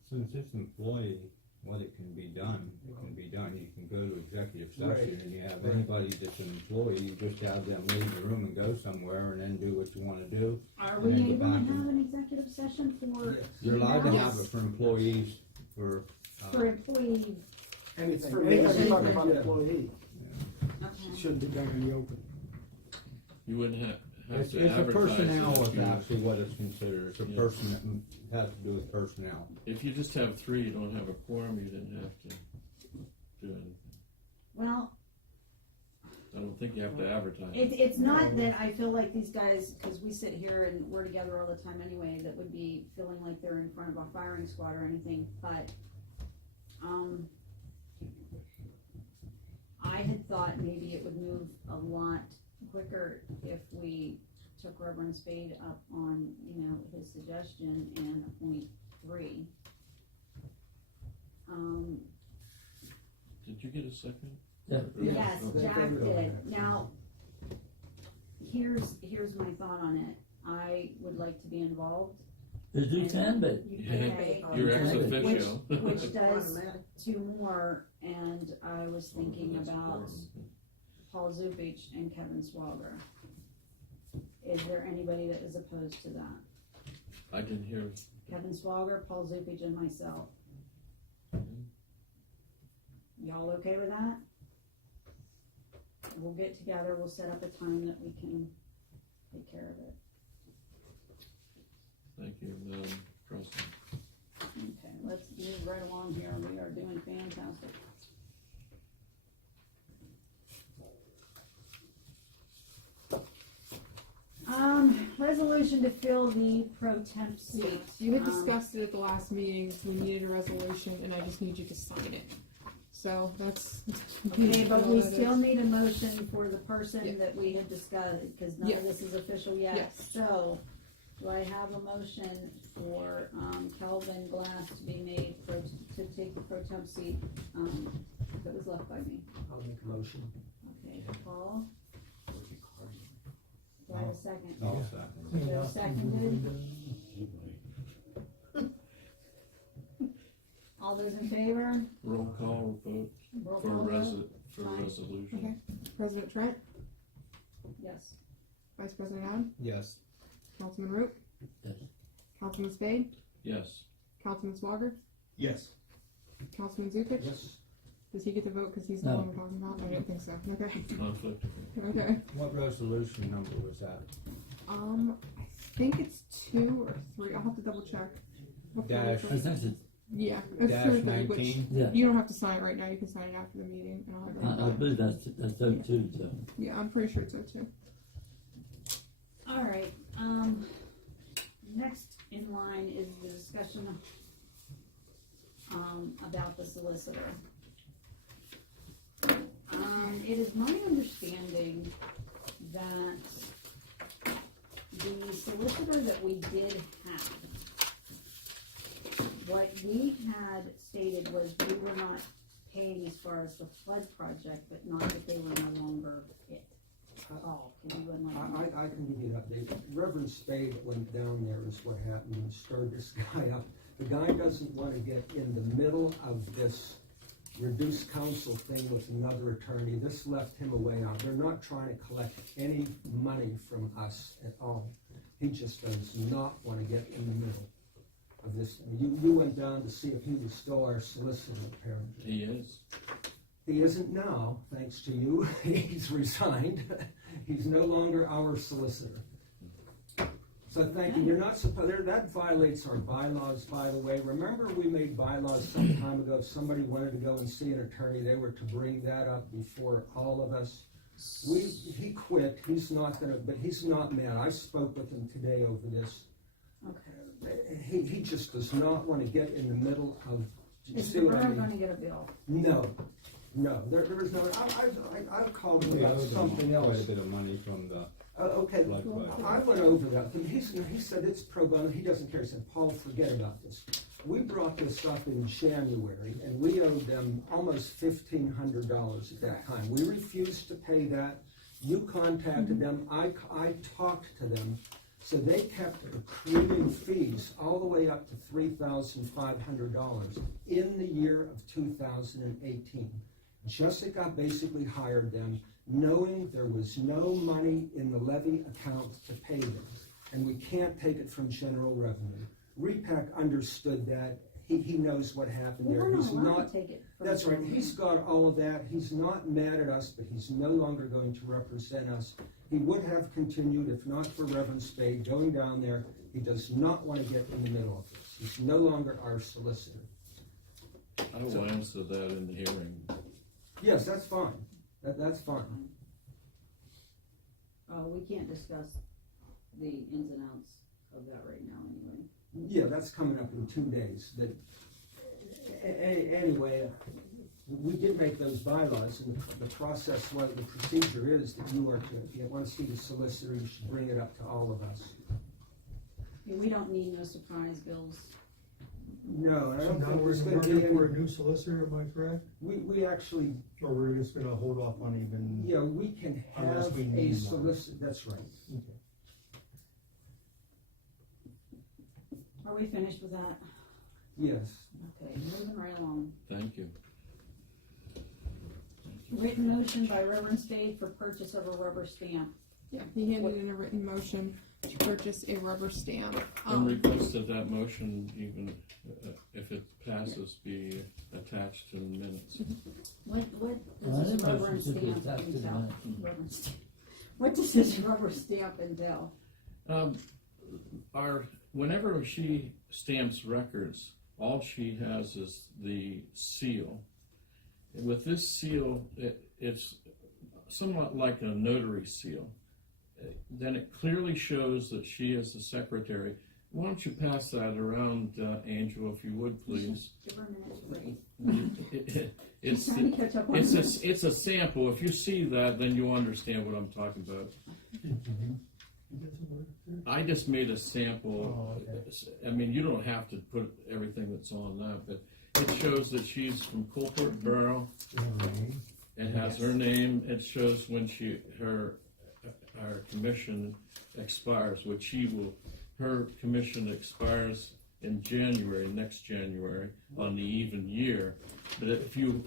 Since it's employee, what it can be done, it can be done. You can go to executive session Right. and you have Right. anybody that's an employee, you just have them leave the room and go somewhere and then do what you wanna do. Are we And then go able to back have and- an executive session for? Yes. You're allowed to have emails? it for employees, for, For employee, Anything, For anything anything, talking about yeah. employee, okay. shouldn't be done in the open. You wouldn't have it's, to it's a advertise. personnel it is if you- actually what it's considered. It's a Yeah. person, it has to do with personnel. If you just have 3, you don't have a quorum, you didn't have to do anything. Well, I don't think you have to advertise. it's not that I feel like these guys, cause we sit here and we're together all the time anyway, that would be feeling like they're in front of a firing squad or anything, but, I had thought maybe it would move a lot quicker if we took Reverend Spade up on, his suggestion and appoint 3. Did you get a second? Yeah. Yes, Okay. Jack did. Now, here's my thought on it. I would like to be involved. As you can be. You Yeah. pay, You're ex officio. which does two more, and I was thinking about Paul Zupich and Kevin Swager. Is there anybody that is opposed to that? I didn't hear. Kevin Swager, Paul Zupich, and myself. Y'all okay with that? We'll get together, we'll set up a time that we can take care of it. Thank you, Madam President. Okay, let's move right along here, we are doing fantastic. Resolution to fill the pro temp seat. You had discussed it at the last meeting, so we needed a resolution, and I just need you to sign it. So that's. Okay, but we all that still is. need a motion for the person Yeah. that we had discussed, because none Yeah. of this is official yet. Yes. So, do I have a motion for, Kelvin Glass to be made to take the pro temp seat, that was left by me? I'll make a motion. Okay, Paul? Do I have a second? I'll second. Joe seconded. All those in favor? Roll call vote Roll for call vote? for Aye. resolution. Okay. President Trent, Yes. Vice President Adam, Yes. Councilman Root, Yes. Councilman Spade, Yes. Councilman Swager, Yes. Councilman Zupich. Yes. Does he get to vote because he's the No. one we're talking about? I didn't think so. Okay. Conflict. Okay. What resolution number was that? I think it's 2 or 3. I'll have to double check. Dash. I think it's, Yeah, it's Dash 2 or 3, which 19? yeah, you don't have to sign it right now. You can sign it after the meeting, and I'll have it. I believe that's so too, so. Yeah, I'm pretty sure it's 02. All right, next in line is the discussion, about the solicitor. It is my understanding that the solicitor that we did have, what we had stated was we were not paying as far as the flood project, but not that they were no longer it. Paul, can you enlighten me? I can give you an update. Reverend Spade went down there is what happened and stirred this guy up. The guy doesn't want to get in the middle of this reduced counsel thing with another attorney. This left him a way out. They're not trying to collect any money from us at all. He just does not want to get in the middle of this. You went down to see if he was still our solicitor, apparently. He is. He isn't now, thanks to you. He's resigned. He's no longer our solicitor. So thank you. You're not supposed, that violates our bylaws, by the way. Remember we made bylaws some time ago. If somebody wanted to go and see an attorney, they were to bring that up before all of us. He quit. He's not gonna, but he's not mad. I spoke with him today over this. Okay. He just does not want to get in the middle of, Is see the what I borough mean? gonna get a bill? No, there is no, I've called him We about owe them something quite a else. bit of money from the Okay, flood project. I went over that, but he said it's pro bono, he doesn't care, he said, Paul, forget about this. We brought this up in January, and we owed them almost $1,500 at that time. We refused to pay that, you contacted them, I talked to them, so they kept accruing fees all the way up to $3,500 in the year of 2018. Jessica basically hired them, knowing there was no money in the levy account to pay them, and we can't take it from general revenue. REPAC understood that. He knows what happened Well, there. we're not He's allowed to take it from. That's right. He's got all of that. He's not mad at us, but he's no longer going to represent us. He would have continued if not for Reverend Spade going down there. He does not want to get in the middle of this. He's no longer our solicitor. I will answer that in the hearing. Yes, that's fine. That's fine. We can't discuss the ins and outs of that right now anyway. Yeah, that's coming up in 2 days. But anyway, we did make those bylaws, and the process, what the procedure is that you are to, if you want to see the solicitor, you should bring it up to all of us. We don't need no surprise bills. No, I So don't now think we're there's gonna be looking for any, a new solicitor, am I correct? we actually, Or we're just gonna hold off on even? yeah, we can Unless have we a need one. solicitor, that's right. Okay. Are we finished with that? Yes. Okay, moving right along. Thank you. Written motion by Reverend Spade for purchase of a rubber stamp. Yeah, he handed in a written motion to purchase a rubber stamp. And request that that motion, even if it passes, be attached to the minutes. What does this rubber stamp entail? Rubber stamp. What does this rubber stamp entail? Whenever she stamps records, all she has is the seal. With this seal, it's somewhat like a notary seal. Then it clearly shows that she is the secretary. Why don't you pass that around, Angel, if you would, please? Give her a minute to breathe. It's Trying to catch up on it's a sample. If you see that, then you understand what I'm talking about. I just made a sample. Oh, okay. I mean, you don't have to put everything that's on that, but it shows that she's from Coalport Borough. It has her name. It shows when her commission expires, which her commission expires in January, next January, on the even year. But if you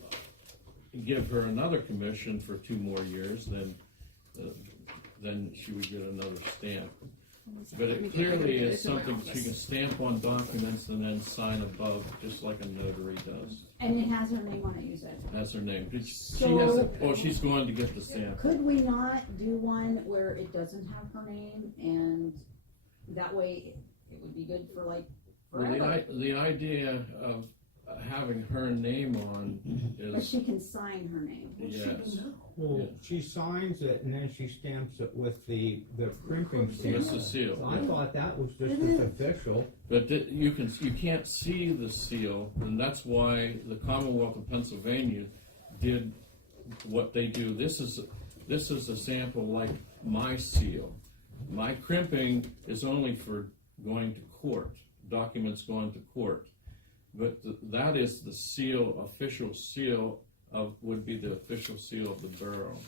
give her another commission for 2 more years, then she would get another stamp. But it clearly is something she can stamp on documents and then sign above, just like a notary does. And it has her name on it, you said? That's her name. So- She's going to get the stamp. Could we not do one where it doesn't have her name, and that way it would be good for like Well, forever? the idea of having her name on But is, she can sign her name. yes. Well, she signs it and then she stamps it with the crimping stamp. It's a seal. So I thought that was just as official. But you can't see the seal, and that's why the Commonwealth of Pennsylvania did what they do. This is a sample like my seal. My crimping is only for going to court, documents going to court. But that is the seal, official seal would be the official seal of the borough.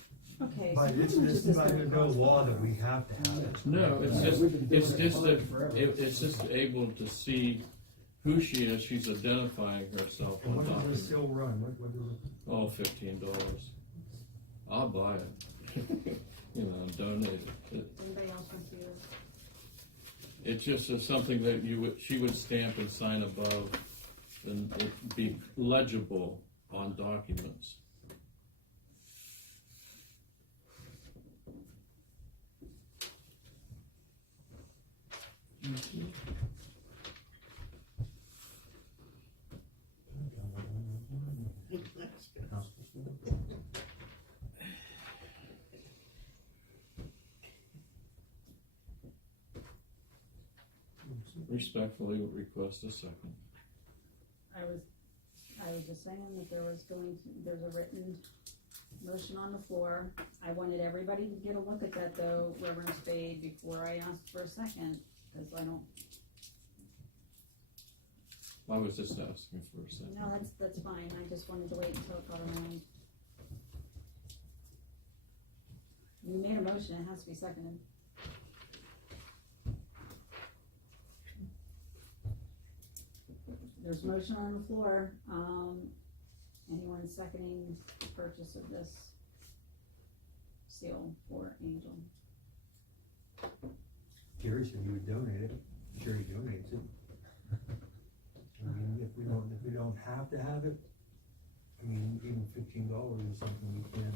Okay. But so it's how much is this not gonna no cost? law that we have to have it. No, We've been doing it that forever. it's just able to see who she is. She's identifying herself And on what does documents. this still run? What does it? Oh, $15. I'll buy it. Donate it. Anybody else want to do this? It just is something that she would stamp and sign above, and it'd be legible on documents. Respectfully request a second. I was just saying that there's a written motion on the floor. I wanted everybody to get a look at that though, Reverend Spade, before I asked for a second, because I don't, I was just asking for a second. no, that's fine, I just wanted to wait until it got around. You made a motion, it has to be seconded. There's a motion on the floor, anyone seconding the purchase of this seal for Angel? Jerry said he would donate it. Jerry donates it. I mean, if we don't have to have it, I mean, even $15 is something we can,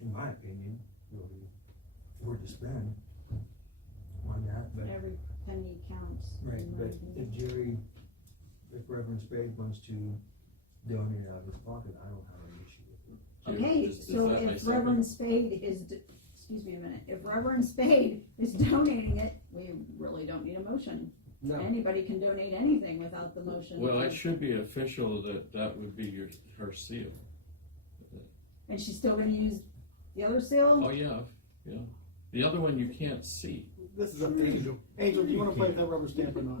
in my opinion, really afford to spend on that, but. Every penny counts. Right, in my but opinion. if Reverend Spade wants to donate out of his pocket, I don't have an issue with it. Okay, Is so that my if second? Reverend Spade excuse me a minute, if Reverend Spade is donating it, we really don't need a motion. No, Anybody can donate anything without the motion. Well, it should be official that would be her seal. And she's still gonna use the other seal? Oh, yeah. The other one you can't see. this is up to Angel. Angel, do you wanna play with that rubber stamp or not?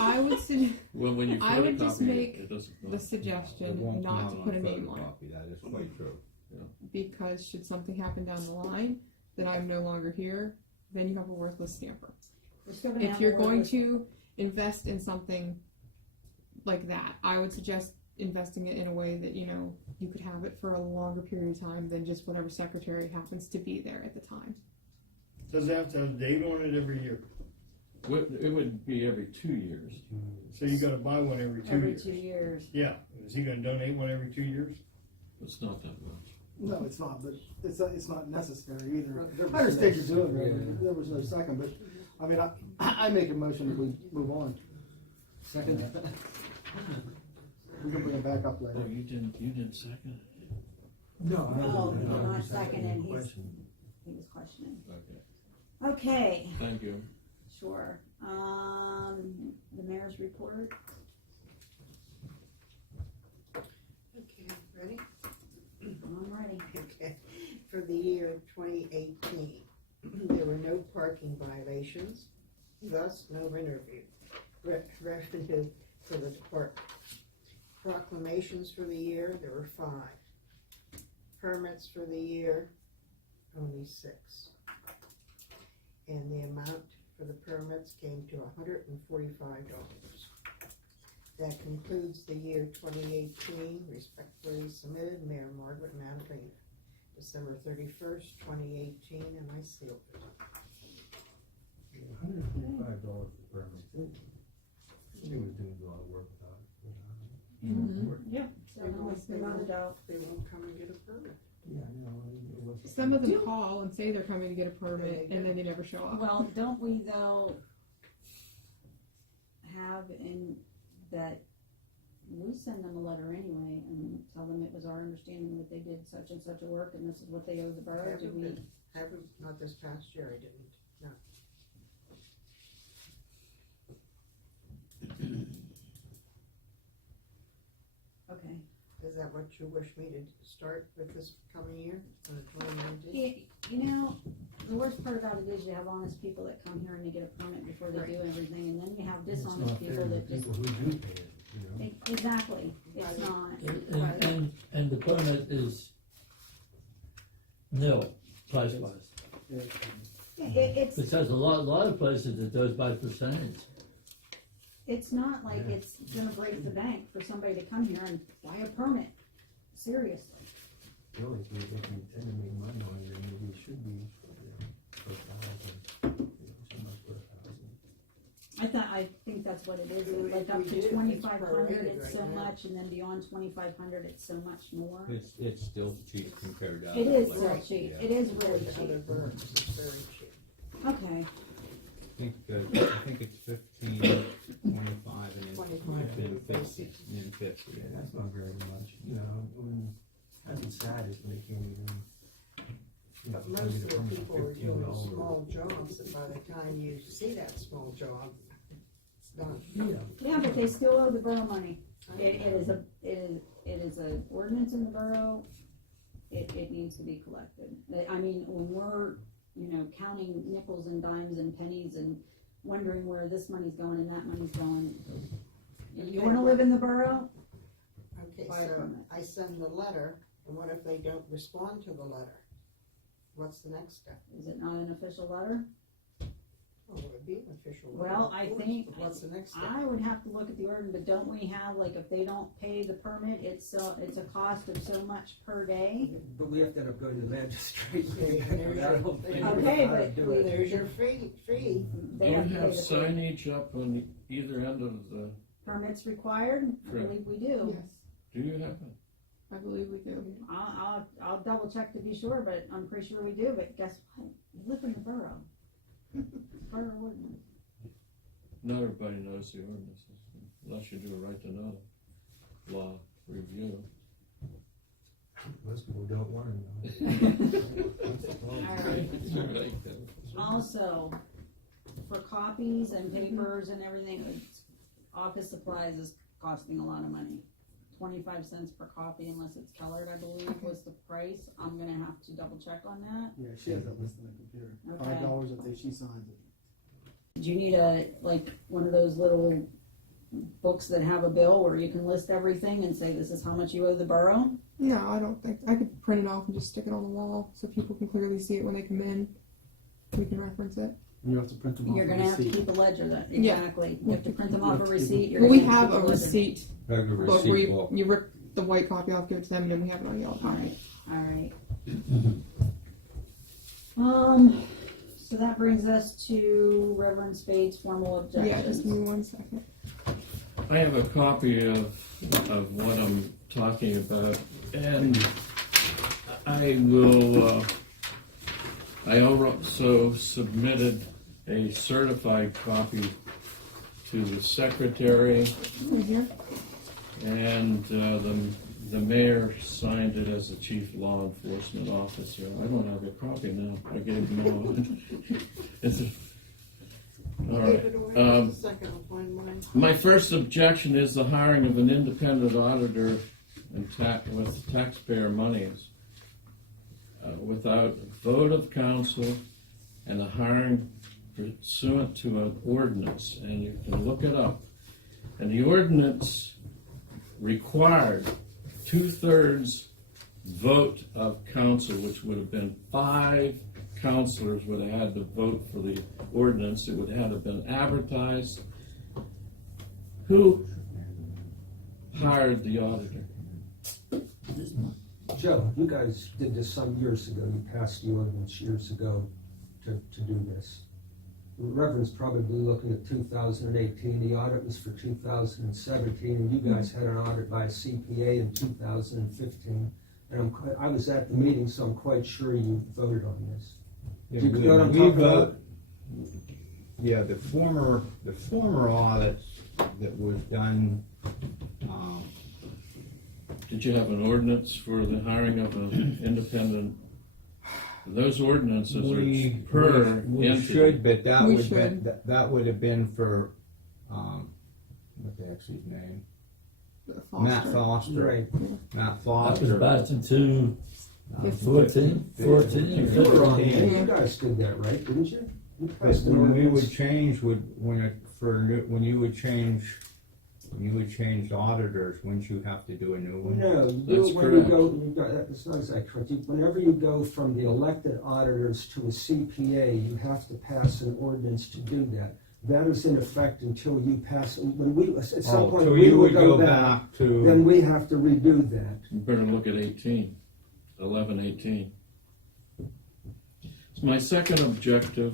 I would say, Well, when you I would photocopy just it, make it doesn't. the It suggestion won't come not out to put a name on it. photocopy, that is quite true. Because should something happen down the line that I'm no longer here, then you have a worthless stamper. We're still gonna If have you're a going worthless- to invest in something like that, I would suggest investing it in a way that, you know, you could have it for a longer period of time than just whatever secretary happens to be there at the time. Does it have to have a date on it every year? It would be every 2 years. So you gotta buy one every 2 every years? 2 years. Yeah, is he gonna donate one every 2 years? It's not that much. No, it's not, but it's not necessary either. I understand you're doing it, there was no second, but, I mean, I make a motion that we move on. Second. We can bring it back up Oh, later. you didn't second it? No, No, I you're not just had a seconding, question. he was questioning. Okay, Okay, thank you. sure. The mayor's report. Okay, ready? I'm ready. Okay. For the year 2018, there were no parking violations, thus no revenue for the department. Proclamations for the year, there were 5. Permits for the year, only 6. And the amount for the permits came to $145. That concludes the year 2018. Respectfully submitted, Mayor Margaret Manfreda, December 31st, 2018, and I sealed it. $145 per permit. He was doing a lot of work without it. Yeah. So no, it's without a doubt. They won't come and get a permit. Yeah, no, it was. Some of them call and say they're coming to get a permit and then they never show up. Well, don't we though have in that we send them a letter anyway and tell them it was our understanding that they did such and such a work and this is what they owe the borough? Did we? Haven't, not this past year, I didn't, no. Okay. Is that what you wish me to start with this coming year, 2019? You know, the worst part about it is you have honest people that come here and they get a permit before they do everything, and then you have dishonest people that just. People who do pay it, you know. Exactly, it's not. And the permit is nil, price-wise. It's, Because a lot of places it goes by percentage. it's not like it's gonna break the bank for somebody to come here and buy a permit, seriously. The only thing they can tend to make money on it, maybe it should be, you know, per thousand, so much per thousand. I think that's what it is, If like up we to did, it's 2,500, prorated it's so right now. much, and then beyond 2,500, it's so much more. It's still cheap compared to. It other is so places, cheap, yeah. it is really Compared to other cheap. boroughs, it's very cheap. Okay, I think it's 15, 25, and then 25, then 50, and then 50. Yeah, that's not very much, you know, when, that's what's sad is when they can't even, you know, But most of the come to people are doing $15. small jobs, and by the time you see that small job, it's done. Yeah. yeah, but they still owe the borough money. It is a ordinance in the borough, it needs to be collected. I mean, when we're, counting nickels and dimes and pennies and wondering where this money's going and that money's going, you wanna live in the borough? Okay, Buy a so permit. I send the letter, and what if they don't respond to the letter? What's the next step? Is it not an official letter? Oh, it would be an official letter. Well, of I course, think, but what's the next step? I would have to look at the ordinance, but don't we have, like, if they don't pay the permit, it's a cost of so much per day? But we have to end up going to the magistrate. Okay, That whole thing. Okay, How to but do it. There's your fee. Do They you have to pay have the fee. signage up on either end of the, Permits required? I Correct. believe we do. Yes, do you have it? I believe we do. I'll double check to be sure, but I'm pretty sure we do, but guess what? We live in the borough. Borough ordinance. Not everybody knows the ordinances, unless you do a right to know law review. Most people don't want to know. That's the problem. Alright. Also, for copies and papers and everything, office supplies is costing a lot of money. 25 cents per copy unless it's colored, I believe, was the price. I'm gonna have to double check on that. Yeah, she has that list on the computer. Okay. $5 if she signs it. Do you need one of those little books that have a bill where you can list everything and say this is how much you owe the borough? No, I don't think I could print it off and just stick it on the wall so people can clearly see it when they come in. We can reference it. You have to print them off. You're gonna have to keep a ledger that, Yeah. exactly. You have to print them off a receipt. You're Well, we gonna have keep a ledger. receipt Like a book where receipt you, book. you rip the white copy off, give it to them, and then we have it on yellow copy. Alright. So that brings us to Reverend Spade's formal objections. Yeah, just give me 1 second. I have a copy of what I'm talking about, and I will, I also submitted a certified copy to the secretary, Right here. and the mayor signed it as the chief law enforcement officer. I don't have a copy now. I gave them all. It's all right. Second, I'll find mine. My first objection is the hiring of an independent auditor and with taxpayer monies without vote of council and the hiring pursuant to an ordinance, and you can look it up. And the ordinance required 2/3 vote of council, which would have been 5 councilors would have had to vote for the ordinance. It would have been advertised. Who hired the auditor? Joe, you guys did this some years ago. You passed the ordinance years ago to do this. The Reverend's probably looking at 2018. The audit was for 2017, and you guys had an audit by a CPA in 2015. And I was at the meeting, so I'm quite sure you voted on this. Yeah, Do you know what I'm talking about? Yeah, the former audit that was done, Did you have an ordinance for the hiring of an independent? Those ordinances are per we entity. should, but that We would should. that would have been for, what the heck's his name? Foster. Matt Foster. Right. Matt That Foster. was back in 2014, 14, You were on there. 15. You guys did that, right? Didn't you? You But passed an when we ordinance. would change, when you would change auditors, wouldn't you have to do a new one? No, That's when you correct. go, it's not exactly correct. Whenever you go from the elected auditors to a CPA, you have to pass an ordinance to do that. That is in effect until you pass, when we, at some point, so we you would would go back, to. then we have to redo that. You better look at 11/18. So my second objection,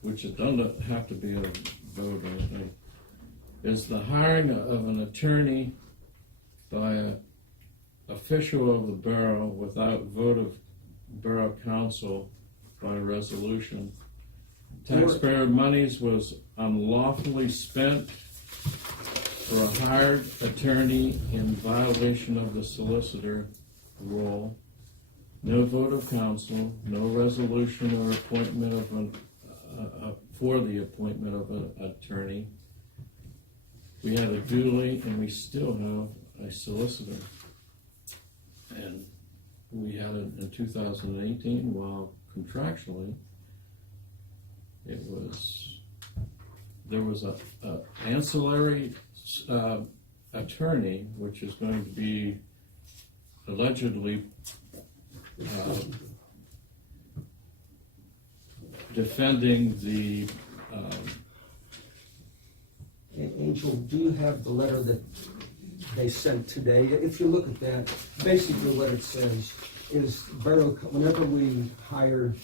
which it doesn't have to be a vote, I think, is the hiring of an attorney by an official of the borough without vote of borough council by resolution. Taxpayer monies was unlawfully spent for a hired attorney in violation of the solicitor rule. No vote of council, no resolution or appointment of for the appointment of an attorney. We had a duly, and we still have a solicitor. And we had it in 2018, while contractually, there was a ancillary attorney, which is going to be allegedly defending the Angel, do you have the letter that they sent today? If you look at that, basically what it says is borough, whenever we hired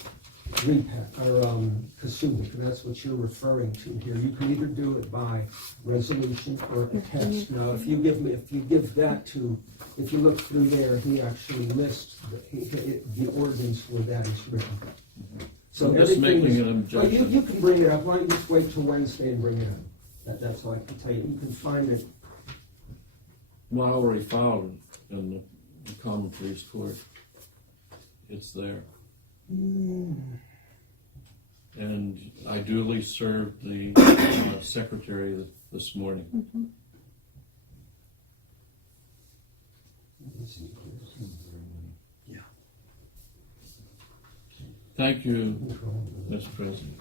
Kasulik, and that's what you're referring to here, you can either do it by resolution or a text. Now, if you give that to, if you look through there, he actually lists the ordinance where that is written. So I'm just everything making is- an Well, objection. you can bring it up. Why don't you just wait till Wednesday and bring it up? That's all I can tell you. You can find it. Well, I already filed it in the Common Pleas Court. It's there. And I duly served the secretary this morning. Thank you, Mr. President.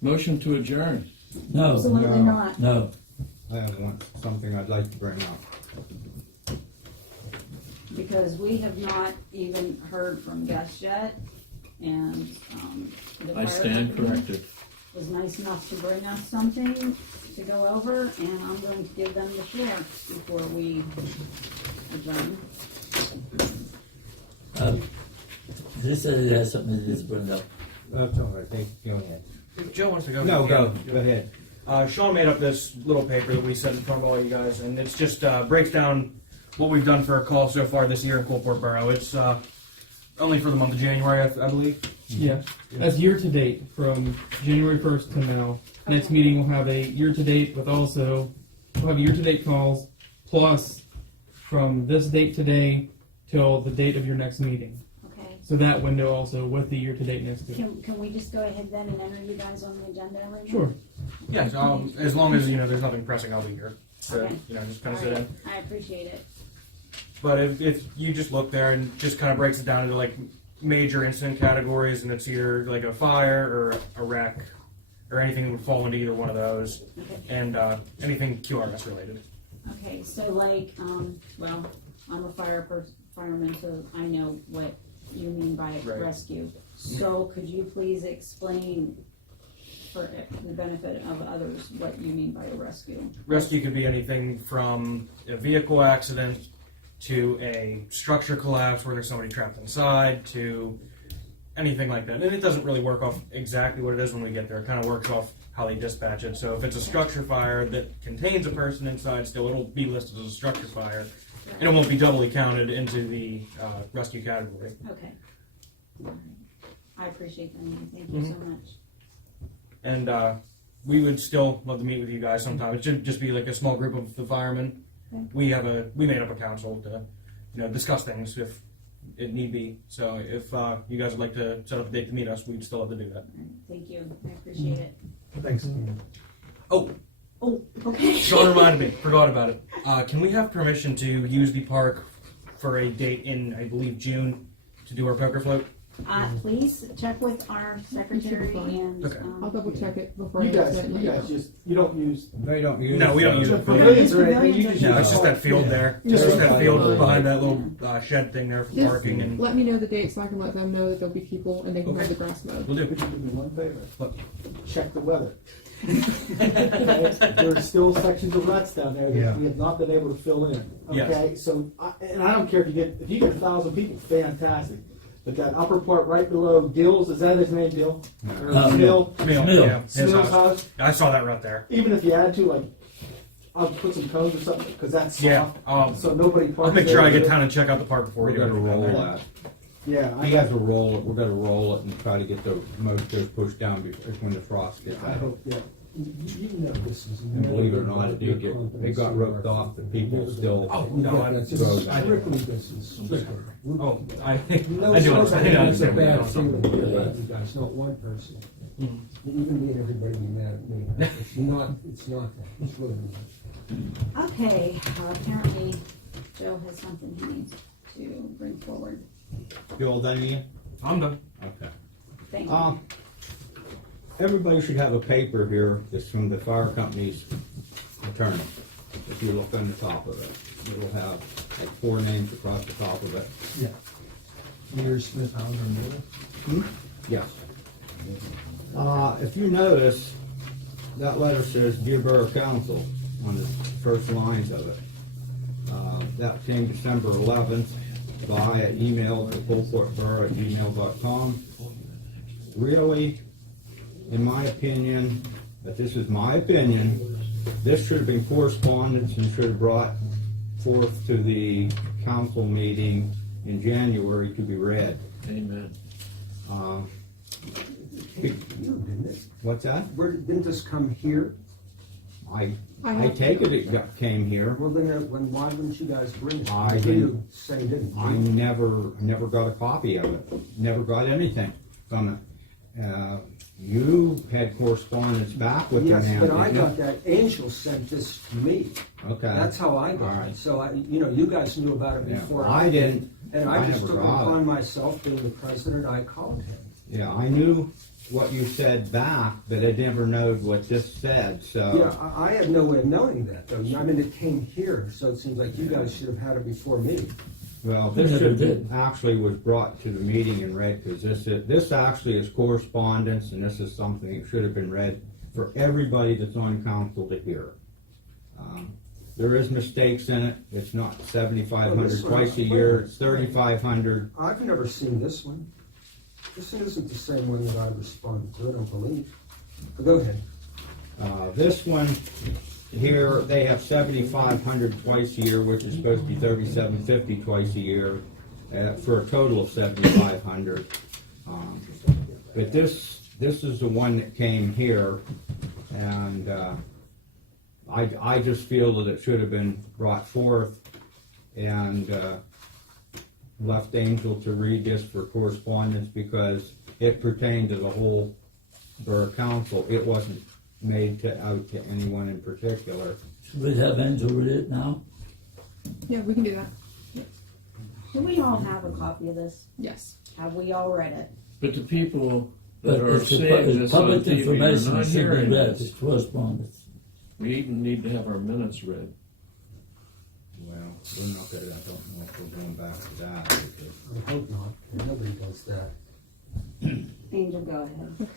Motion to adjourn. No, Absolutely not. no. I have something I'd like to bring up. Because we have not even heard from guests yet, and, the I fire stand company corrected. was nice enough to bring us something to go over, and I'm going to give them the floor before we adjourn. This has something to bring up. That's all right, thank you, go ahead. If Joe wants to go. No, he can. go ahead. Sean made up this little paper that we sent in front of all you guys, and it's just breaks down what we've done for a call so far this year in Coalport Borough. It's only for the month of January, I believe. Yeah, that's year to date from January 1st to now. Next meeting we'll have a year to date with also, we'll have year to date calls plus from this date today till the date of your next meeting. Okay. So that window also with the year to date next to it. Can we just go ahead then and enter you guys on the agenda right now? Sure. Yeah, so as long as there's nothing pressing, I'll be here. So Okay. just kind of All sit in. right. I appreciate it. But if you just look there and just kind of breaks it down into like major incident categories, and it's either like a fire or a wreck or anything that would fall into either one of those, Okay. and anything QRS related. Okay, so like, well, I'm a fireman, so I know what you mean by Right. rescue. So could you please explain for the benefit of others what you mean by a rescue? Rescue could be anything from a vehicle accident to a structure collapse where there's somebody trapped inside to anything like that. And it doesn't really work off exactly what it is when we get there. It kind of works off how they dispatch it. So if it's a structure fire that contains a person inside still, it'll be listed as a structure fire. And it won't be doubly counted into the rescue category. Okay. All right. I appreciate that, Andy. Thank you so much. And we would still love to meet with you guys sometime. It should just be like a small group of the firemen. Okay. We made up a council to discuss things if it need be. So if you guys would like to set up a date to meet us, we'd still have to do that. All right. Thank you. I appreciate it. Thanks. Oh, okay. Sean reminded me, forgot about it. Can we have permission to use the park for a date in, I believe, June to do our poker float? Please check with our secretary and. Okay. I'll double check it before You I guys, send you it. guys just, you don't use They don't use. No, we don't use the it. pavilions or anything, you just No, use it's just that field there. Yeah. It's just that field Yeah. behind that little shed thing there for Just parking, and let me know the date so I can let them know that there'll be people and they can have Okay. the grass mowed. we'll do. Would you do me one favor? Check the weather. There's still sections of ruts down there Yeah. that we have not been able to fill in. Yes. Okay, so, and I don't care if you get 1,000 people, fantastic. But that upper part right below Dill's, is that his name, Dill? Or Mill? Smil, Smil. yeah, his Smill's house. house? I saw that right there. Even if you add to, like, I'll put some cones or something, because that's Yeah, soft, so nobody parks I'll make sure I there. get down and check out the park before we We're do gonna anything. roll that. Yeah, He has to roll it, we're gonna roll it and try to get the most goes pushed down before, when the frost gets I out. hope, yeah. You know this is. And believe it or not, it did they got roped off, the people still. Oh, no, It's I- strictly business. Oh, I No, I do understand. I it's a understand. bad what thing you're to saying. do about you guys, not one person. Mhm. Even me and everybody be mad at me. It's not that, it's really not. Okay, apparently Joe has something he needs to bring forward. You all done yet? I'm done. Okay. Thank you. Everybody should have a paper here that's from the fire company's attorney. If you look on the top of it, it'll have like 4 names across the top of it. Mayor Smith, I don't know. Yes. If you notice, that letter says Dear Borough Council on the first lines of it. That came December 11th via email to coalportborough@gmail.com. Really, in my opinion, but this is my opinion, this should have been correspondence and should have brought forth to the council meeting in January to be read. Amen. Didn't it? What's that? Didn't this come here? I have- take it came here. Well, then, why wouldn't you guys bring it? I You didn't. say didn't. I never got a copy of it. Never got anything from it. You had correspondence back with Yes, the man, but I didn't you? got that, Angel sent this to me. Okay. That's how I got Alright. it. So, you guys knew about it Yeah, before. I didn't. And I just never took it got upon myself, being the president, I called him. Yeah, I knew what you said back, but I never knowed what this said, so. Yeah, I had no way of knowing that, though. I mean, it came here, so it seems like you guys should have had it before me. Well, They this never should did. actually was brought to the meeting and read, because this actually is correspondence, and this is something that should have been read for everybody that's on council to hear. There is mistakes in it. It's not 7,500 twice a year, it's 3,500. I've never seen this one. This isn't the same one that I responded to, I don't believe. But go ahead. This one here, they have 7,500 twice a year, which is supposed to be 3,750 twice a year, for a total of 7,500. But this is the one that came here, and I just feel that it should have been brought forth and left Angel to read this for correspondence, because it pertained to the whole Borough Council. It wasn't made out to anyone in particular. Should we have Angel read it now? Yeah, we can do that. Do we all have a copy of this? Yes. Have we all read it? But the people But that are it's seeing this on public TV are information, not it should be hearing read, this. it's correspondence. We even need to have our minutes read. Well, we're not gonna, I don't know if we're going back to that, because I hope not. Nobody does that. Angel, go ahead.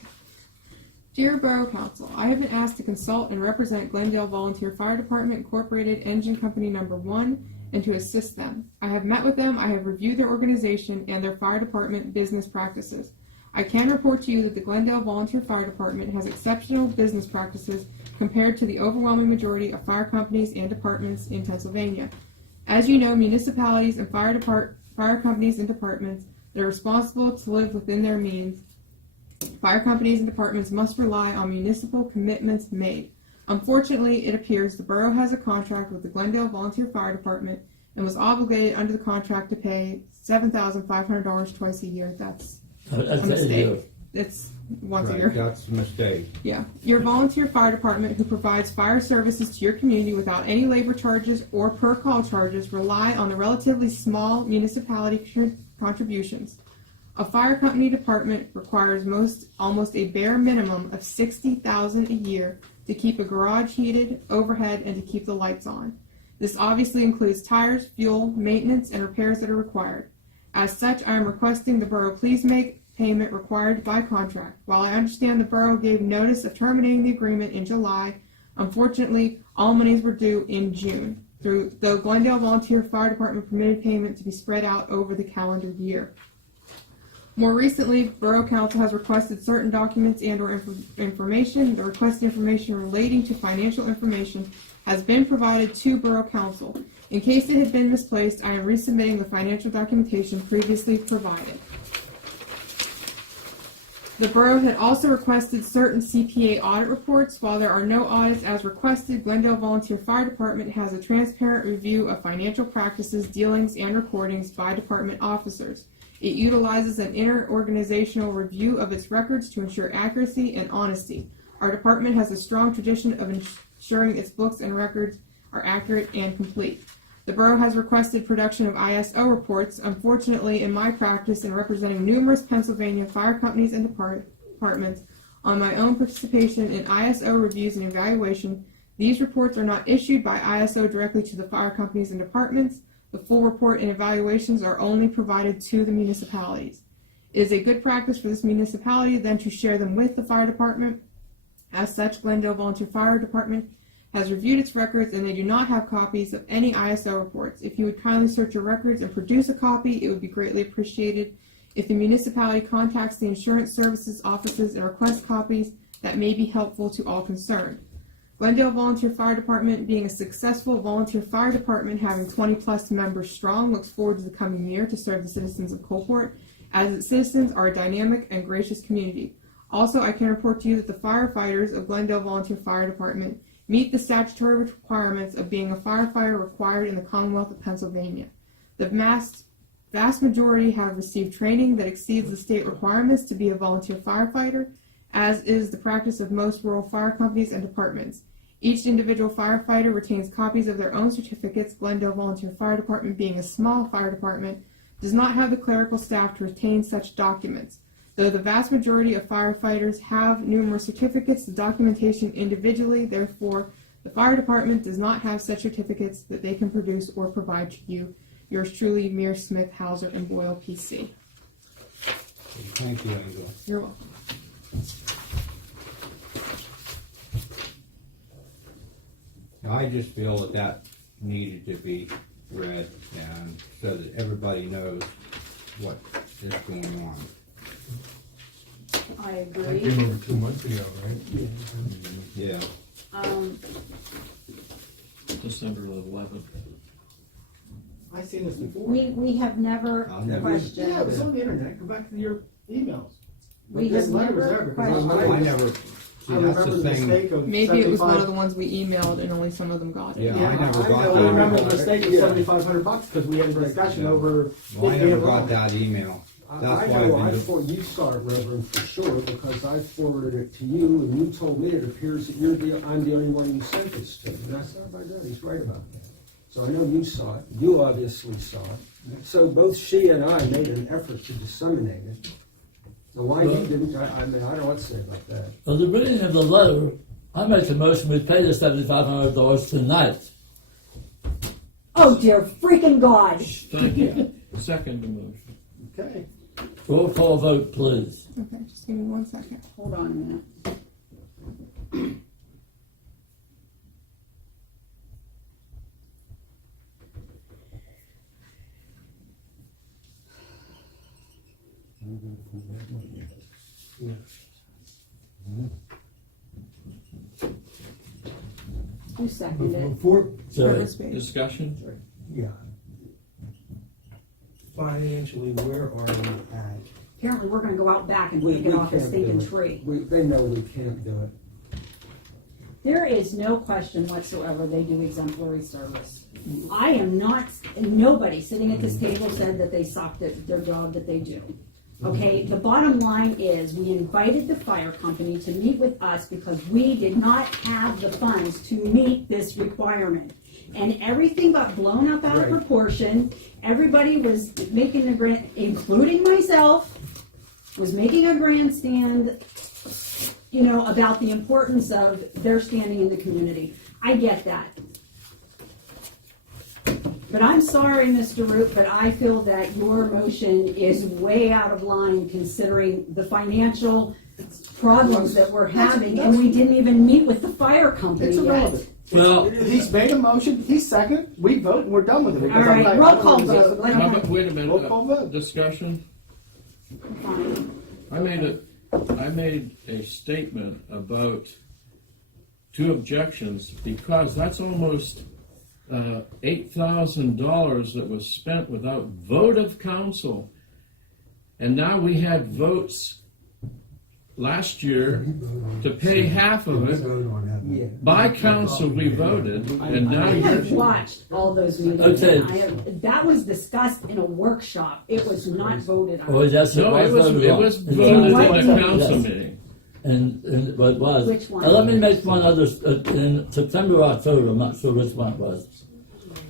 Dear Borough Council, I have been asked to consult and represent Glendale Volunteer Fire Department Incorporated Engine Company Number 1 and to assist them. I have met with them, I have reviewed their organization and their fire department business practices. I can report to you that the Glendale Volunteer Fire Department has exceptional business practices compared to the overwhelming majority of fire companies and departments in Pennsylvania. As you know, municipalities and fire companies and departments that are responsible to live within their means, fire companies and departments must rely on municipal commitments made. Unfortunately, it appears the borough has a contract with the Glendale Volunteer Fire Department and was obligated under the contract to pay $7,500 twice a year. That's a mistake. It's once a year. right, that's a mistake. Yeah. Your volunteer fire department, who provides fire services to your community without any labor charges or per call charges, rely on the relatively small municipality contributions. A fire company department requires almost a bare minimum of $60,000 a year to keep a garage heated, overhead, and to keep the lights on. This obviously includes tires, fuel, maintenance, and repairs that are required. As such, I am requesting the borough please make payment required by contract. While I understand the borough gave notice of terminating the agreement in July, unfortunately, all monies were due in June, though Glendale Volunteer Fire Department permitted payment to be spread out over the calendar year. More recently, Borough Council has requested certain documents and or information. The requested information relating to financial information has been provided to Borough Council. In case it had been misplaced, I am resubmitting the financial documentation previously provided. The borough had also requested certain CPA audit reports. While there are no audits as requested, Glendale Volunteer Fire Department has a transparent review of financial practices, dealings, and recordings by department officers. It utilizes an inter-organizational review of its records to ensure accuracy and honesty. Our department has a strong tradition of ensuring its books and records are accurate and complete. The borough has requested production of ISO reports. Unfortunately, in my practice in representing numerous Pennsylvania fire companies and departments, on my own participation in ISO reviews and evaluation, these reports are not issued by ISO directly to the fire companies and departments. The full report and evaluations are only provided to the municipalities. It is a good practice for this municipality then to share them with the fire department. As such, Glendale Volunteer Fire Department has reviewed its records and they do not have copies of any ISO reports. If you would kindly search your records and produce a copy, it would be greatly appreciated. If the municipality contacts the insurance services offices and requests copies, that may be helpful to all concerned. Glendale Volunteer Fire Department, being a successful volunteer fire department having 20 plus members strong, looks forward to the coming year to serve the citizens of Coalport, as its citizens are a dynamic and gracious community. Also, I can report to you that the firefighters of Glendale Volunteer Fire Department meet the statutory requirements of being a firefighter required in the Commonwealth of Pennsylvania. The masked vast majority have received training that exceeds the state requirements to be a volunteer firefighter, as is the practice of most rural fire companies and departments. Each individual firefighter retains copies of their own certificates. Glendale Volunteer Fire Department, being a small fire department, does not have the clerical staff to retain such documents. Though the vast majority of firefighters have numerous certificates, the documentation individually, therefore, the fire department does not have such certificates that they can produce or provide to you. Yours truly, Mears, Smith, Hauser, and Boyle, PC. Thank you, Angela. You're welcome. I just feel that that needed to be read and so that everybody knows what is going on. I That agree. came over 2 months ago, right? Yeah. December 11th. I've seen this before. We have never I'll never- questioned. Yeah, it was on the internet. Go back to your emails. We This have letter was never there because questioned. I never, see, I that's remember the the thing. mistake of Maybe it was one of 75 the ones we emailed and only some of them got it. Yeah, Yeah, I never got I that. remember the mistake of Yeah. $7,500 because we had a discussion over. Well, I it never being got wrong. that email. I That's why know, I've been you saw it, Reverend, for sure, because I forwarded it to you, and you told me it appears that I'm the only one you sent this to. And I said, oh my God, he's right about that. So I know you saw it, you obviously saw it. So both she and I made an effort to disseminate it. Now why you didn't, I mean, I don't know what to say about that. Well, the reading of the letter, I make a motion we pay the $7,500 tonight. Oh dear freaking God. Thank you. Second motion. Okay. Roll call vote, please. Okay, just give me 1 second. Hold on a minute. Who seconded it? Before, Sorry. Purpose page. Discussion? yeah. Financially, where are we at? Apparently, we're gonna go out back and We pick it off the can't stinking do it. tree. They know we can't do it. There is no question whatsoever they do exemplary service. I am not, nobody sitting at this table said that they sucked at their job that they do. Okay, the bottom line is, we invited the fire company to meet with us because we did not have the funds to meet this requirement. And everything got blown up out of Right. proportion. Everybody was making a grand, including myself, was making a grandstand, you know, about the importance of their standing in the community. I get that. But I'm sorry, Mr. Root, but I feel that your motion is way out of line considering the financial problems that we're having, and we didn't even meet with the fire company It's yet. irrelevant. Well, He's made a motion, he's second, we vote, and we're done with it. because All right, I'm roll not- call I'm not- vote. Let How about- Wait a Roll call minute, vote. discussion? Fine. I made a statement about 2 objections because that's almost $8,000 that was spent without vote of council. And now we had votes last year to pay half of it. Yeah. By council, we voted, and now I have you're, watched all those meetings. Okay. And I have, that was discussed in a workshop. It was not voted on. oh, yes, no, it was voted on. voted What? in the council Yes. meeting. And what it was. Which one? Now, let me make one other, in September or October, I'm not sure which one it was.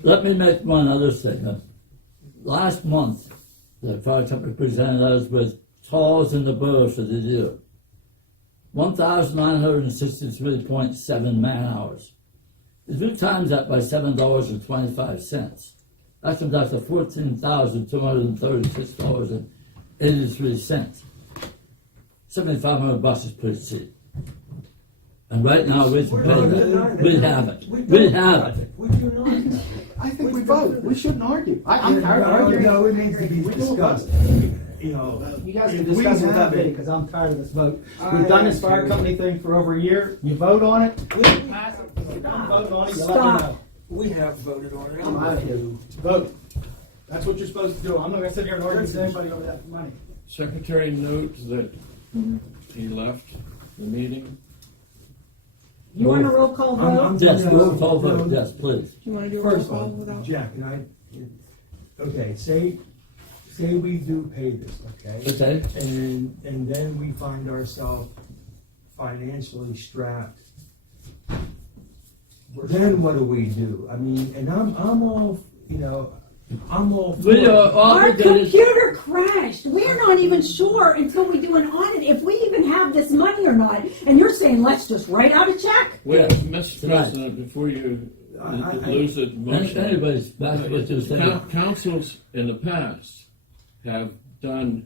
Let me make one other statement. Last month, the fire company presented us with calls in the borough for the year. 1,963.7 man hours. If you times that by $7.25, that comes out to $14,236.83. $7,500 is pretty cheap. And right now, we can pay that. We haven't. We haven't. We do not have it. I think we vote, we shouldn't argue. I'm tired of arguing. No, it needs to be We will discussed. vote. You know, You guys can if we discuss it have without me, it- because I'm tired of this vote. We've done this fire company thing for over a year, you vote on it, pass it, if you're done voting on it, you let me Stop. know. We have voted on it. I'm out of here. Vote. That's what you're supposed to do. I'm not gonna sit here and argue with anybody over that money. Secretary notes that he left the meeting. You want a roll call vote? Yes, roll call vote, yes, please. Do you want to do a roll First call of all, without? Jack, okay, say say we do pay this, okay? Okay. And then we find ourselves financially strapped. Then what do we do? I mean, and I'm all, you know, I'm all for We are it. Our obligated. computer crashed. We're not even sure until we do an audit if we even have this money or not. And you're saying, let's just write out a check? Wait, Yes. Mr. Tonight. President, before you I- lose it, motion. Anyways, back to what you were saying. Councils in the past have done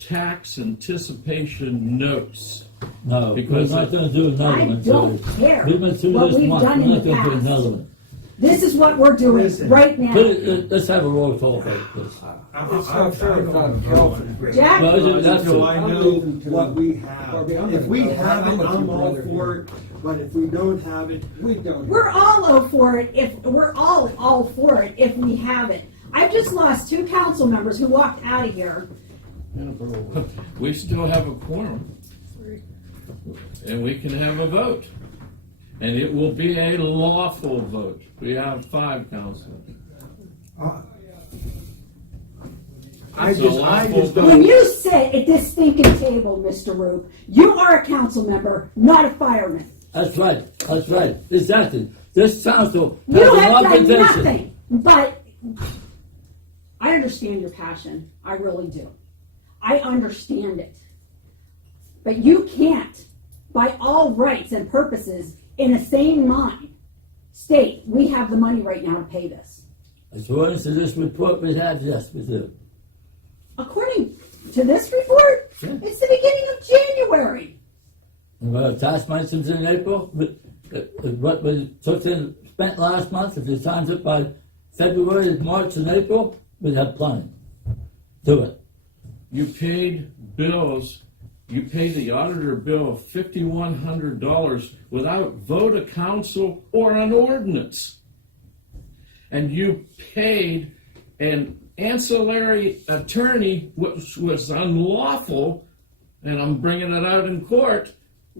tax anticipation notes. No, we're Because not gonna do another I one, don't Jerry. care We've been through what this we've once, done we're in not the gonna do past. another one. This is what we're doing Listen. right now. Let's have a roll call vote, please. It's not fair about health. Jack? No, that's Until it. I I'm know leaving too. what we have. Barbie, I'm If gonna we go. have it, I'm with I'm you, all brother. for it, but if we don't have it, We don't. We're all for it if we're all for it if we have it. I've just lost 2 council members who walked out of here. We still have a quorum. And we can have a vote. And it will be a lawful vote. We have 5 councilors. I It's a just lawful don't. When you sit at this stinking table, Mr. Roop, you are a council member, not a fireman. That's right, exactly. This council has You an have done obligation. nothing, but I understand your passion. I really do. I understand it. But you can't, by all rights and purposes, in a sane mind, state, we have the money right now to pay this. According to this report we have, yes, we do. According to this report, Yeah. it's the beginning of January. And what attachments in April, what we spent last month, if you times it by February, March, and April, we'd have plenty. Do it. You paid bills, you paid the auditor bill of $5,100 without vote of council or an ordinance. And you paid an ancillary attorney, which was unlawful, and I'm bringing it out in court,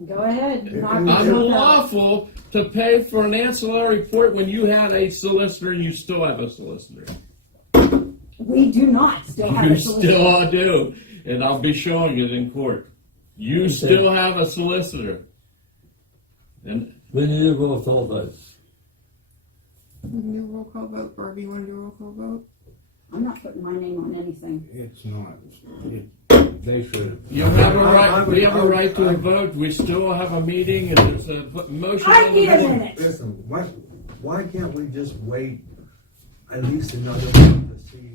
Go ahead. knock yourself out. unlawful to pay for an ancillary report when you had a solicitor and you still have a solicitor. We do not still have You a solicitor. still do, and I'll be showing it in court. You still have a solicitor. And We need a roll call vote. We can do a roll call vote. Barbie, you want to do a roll call vote? I'm not putting my name on anything. It's not. They should. you have a I right, would- we have I a would- right to I- a vote, we still have a meeting, and there's a motion I on the need a board. minute. Listen, why can't we just wait at least another month to see?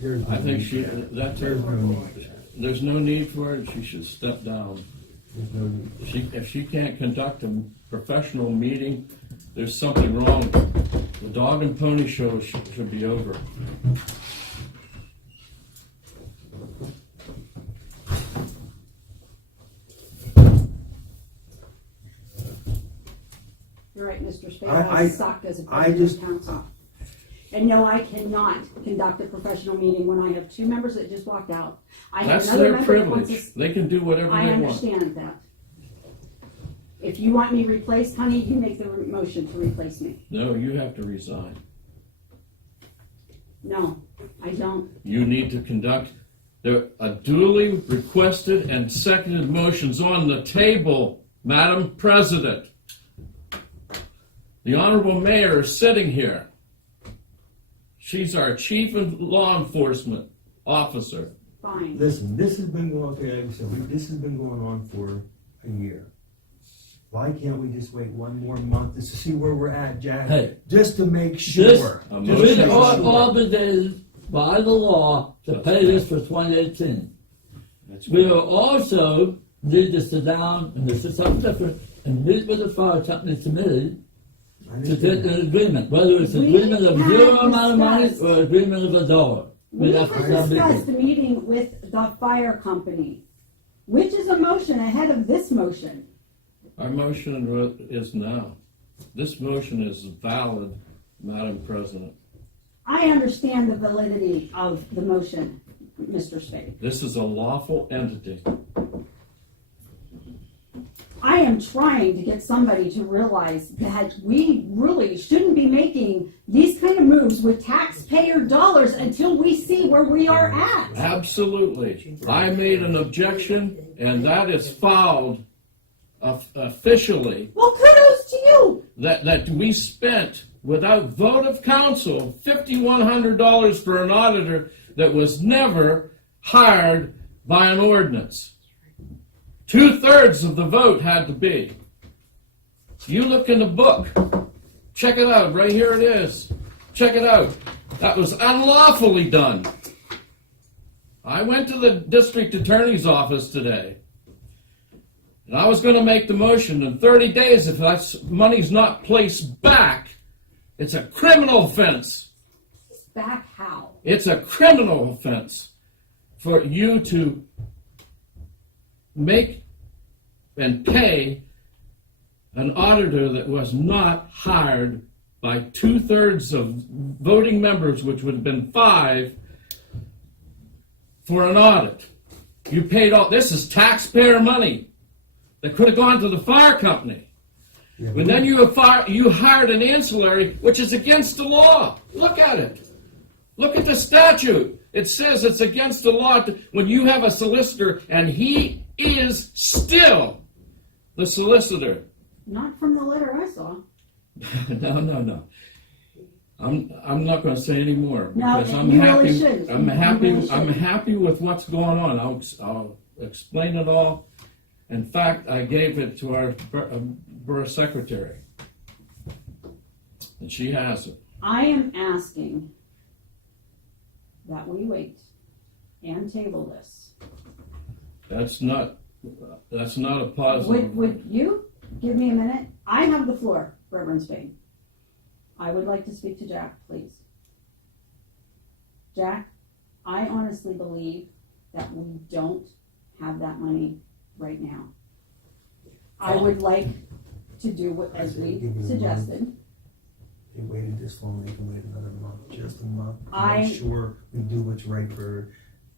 There's no I think need she, for that. that's, There's no need. there's no need for it, she should step down. There's no need. If she can't conduct a professional meeting, there's something wrong. The dog and pony show should be over. You're right, Mr. Spade. I- I suck as a I president just- of council. And no, I cannot conduct a professional meeting when I have 2 members that just walked out. I have That's another their member that wants privilege, to. they can do whatever I they want. understand that. If you want me replaced, honey, you make the motion to replace me. No, you have to resign. No, I don't. You need to conduct, there are duly requested and seconded motions on the table, Madam President. The Honorable Mayor is sitting here. She's our Chief of Law Enforcement Officer. Fine. Listen, this has been going, okay, so this has been going on for a year. Why can't we just wait one more month to see where we're at, Jack? Hey. Just to make This, sure. I'm Just to we make are sure. obligated by the law to pay this for 2018. We are also need to sit down, and this is something different, and meet with the fire company committee I to understand get that. an agreement, whether it's an We agreement of have zero amount of money discussed- or agreement of $1. We We have have to tell discussed people. the meeting with the fire company, which is a motion ahead of this motion. Our motion is now. This motion is valid, Madam President. I understand the validity of the motion, Mr. Spade. This is a lawful entity. I am trying to get somebody to realize that we really shouldn't be making these kind of moves with taxpayer dollars until we see where we are at. Absolutely. I made an objection, and that is filed officially. Well, kudos to you. That we spent, without vote of council, $5,100 for an auditor that was never hired by an ordinance. 2/3 of the vote had to be. You look in the book. Check it out. Right here it is. Check it out. That was unlawfully done. I went to the district attorney's office today, and I was going to make the motion in 30 days. If that money's not placed back, it's a criminal offense. Back how? It's a criminal offense for you to make and pay an auditor that was not hired by 2/3 of voting members, which would have been 5, for an audit. You paid all, this is taxpayer money that could have gone to the fire company. And then you hired an ancillary, which is against the law. Look at it. Look at the statute. It says it's against the law when you have a solicitor, and he is still the solicitor. Not from the letter I saw. No. I'm not going to say any more No, because I'm you happy. really shouldn't. I'm You happy. really I'm shouldn't. happy with what's going on. I'll explain it all. In fact, I gave it to our borough secretary, and she has it. I am asking that we wait and table this. That's not a positive. Would you give me a minute? I have the floor, Reverend Spade. I would like to speak to Jack, please. Jack, I honestly believe that we don't have that money right now. I would like to do what, as we suggested. They waited this long, they can wait another month, just a month. I- Make sure we do what's right for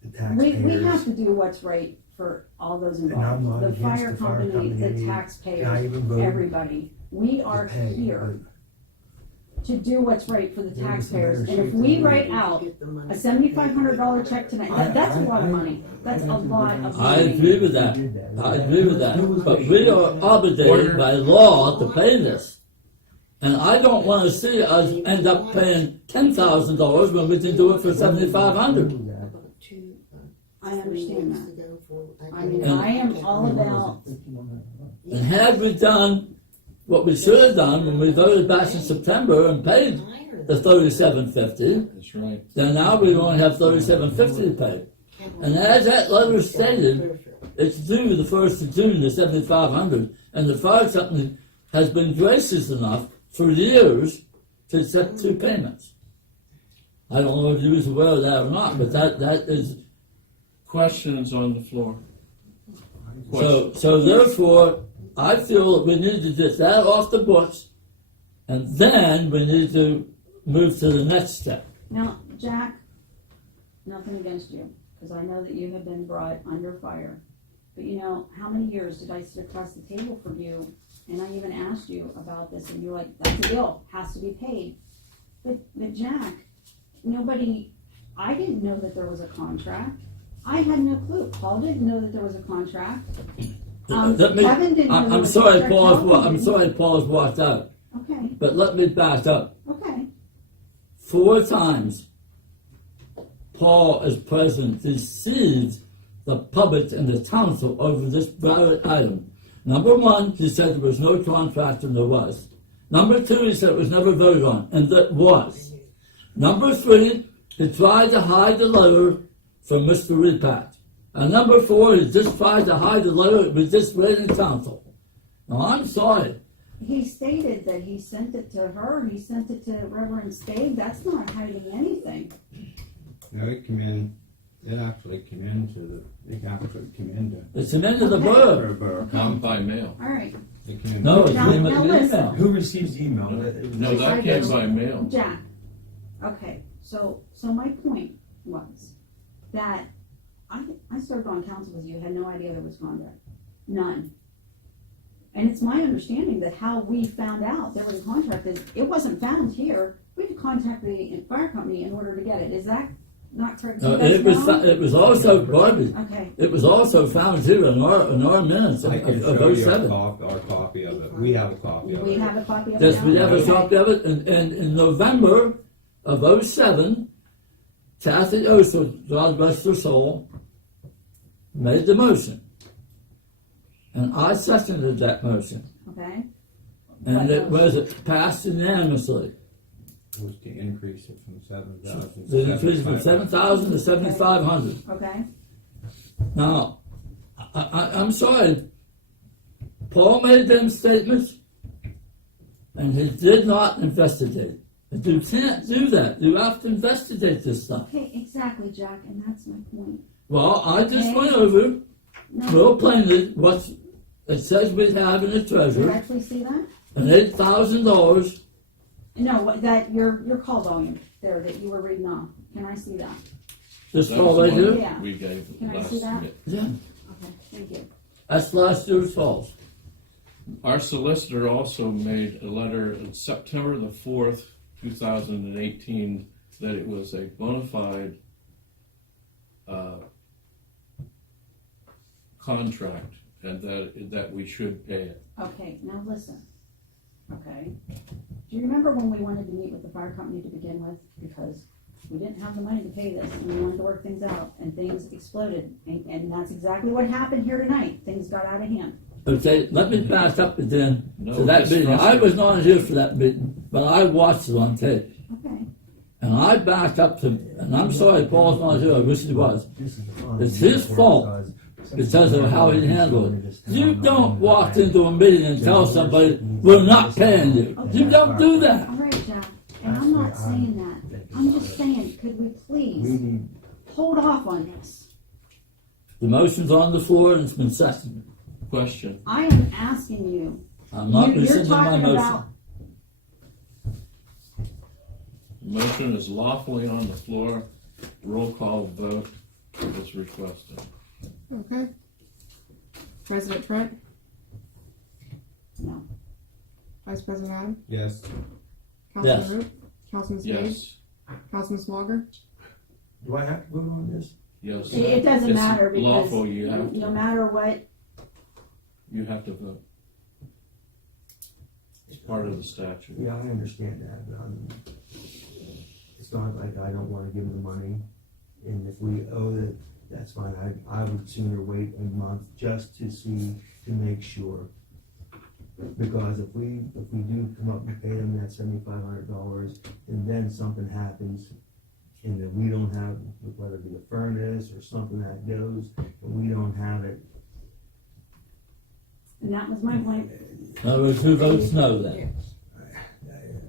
the We taxpayers. have to do what's right for all those And I'm not involved. The against fire the fire company, company, the and I taxpayers, even voted everybody. We are to pay, here to do what's right for the There was some taxpayers. And better if shape we than write we out Get the money. a $7,500 check tonight, that's a lot of money. That's a lot of I money. agree with that. I agree with that. But we are obligated by law to pay this. And I don't want to see us end up paying $10,000 when we can do it for $7,500. I understand that. that. I mean, I am all about, And had we done what we should have done when we voted back in September and paid the $37.50, That's right. then now we only have $37.50 to pay. And as that letter stated, it's due the 1st of June, the $7,500, and the fire company has been gracious enough for years to accept 2 payments. I don't know if you was aware of that or not, but that is Questions on the floor? so therefore I feel that we need to get that off the books, and then we need to move to the next step. now, Jack, nothing against you, because I know that you have been brought under fire. But you know, how many years did I sit across the table from you, and I even asked you about this, and you're like, that's a bill, has to be paid. But Jack, I didn't know that there was a contract. I had no clue. Paul didn't know that there was a contract. Let me- Kevin didn't know there I'm was a sorry, contract. Paul's Calvin I'm didn't. sorry, Paul's walked out. Okay, But let me back up. okay. 4 times, Paul, as president, deceived the public and the council over this very item. Number 1, he said there was no contract, and there was. Number 2, he said it was never voted on, and that was. Number 3, he tried to hide the letter from Mr. Repack. And number 4, he just tried to hide the letter it was just read in council. Now, I'm sorry. He stated that he sent it to her, he sent it to Reverend Spade. That's not hiding anything. No, it actually came into It's an end of the Okay. borough. Borough. Come by mail. All right, No, it's Now- an now listen. email. Who receives the email? No, that came by mail. Jack. Okay, so my point was that I served on council with you, had no idea there was contract. None. And it's my understanding that how we found out there was a contract is, it wasn't found here. We had to contact the fire company in order to get it. Is that not correct? Do you guys know? It was also Barbie. Okay. It was also found too in our minutes I of can show you 07. our copy of it. We have a copy of We it. have a copy of it Yes, now? we have a Okay. copy of it, and in November of 07, Kathy Oster, God bless her soul, made the motion. And I seconded that motion. Okay. And it was passed unanimously. It was to increase it from 7,000. The increase from 7,000 to 7,500. Okay. Now, I'm sorry. Paul made them statements, and he did not investigate. And you can't do that. You have to investigate this stuff. Okay, exactly, Jack, and that's my point. Well, I just Okay. went over No, real plainly what it says we have in the do you treasurer, actually see that? and $8,000. No, that your call volume there that you were reading off. Can I see that? This That fall was right the one here. Yeah. We gave Can I last see that? minute. Yeah, Okay, thank you. that's last year's falls. Our solicitor also made a letter on September the 4th, 2018, that it was a bona fide contract and that we should pay it. Okay, now listen. Okay. Do you remember when we wanted to meet with the fire company to begin with? Because we didn't have the money to pay this and we wanted to work things out and things exploded. And that's exactly what happened here tonight. Things got out of hand. Okay, let me back up again No, to that it's meeting. I frustrating. was not here for that meeting, but I watched it on tape. Okay. And I backed up to, and I'm sorry Paul's not here, I wish he was. It's his fault because of how he handled it. You don't walk into a meeting and tell somebody, we're not paying you. You don't do that. All right, Jack. And I'm not saying that. I'm just saying, could we please hold off on this? The motion's on the floor and it's been seconded. Question. I am asking you. I'm not You're rescinding my talking motion. about. The motion is lawfully on the floor. Roll call vote is requested. Okay. President Trent, No. Vice President Adam, Yes. Councilman Yes. Root, Councilman Spade, Yes. Councilman Swager. Do I have to vote on this? Yes. It doesn't It's matter because lawful. You have no to. matter what, You have to vote. It's part of the statute. Yeah, I understand that, but it's not like I don't wanna give them the money, and if we owe it, that's fine, I would sooner wait a month just to see, to make sure. Because if we do come up and pay them that $7,500, and then something happens, and then we don't have, whether it be a furnace or something that goes, and we don't have it, and that was my point. In other words, who votes no then?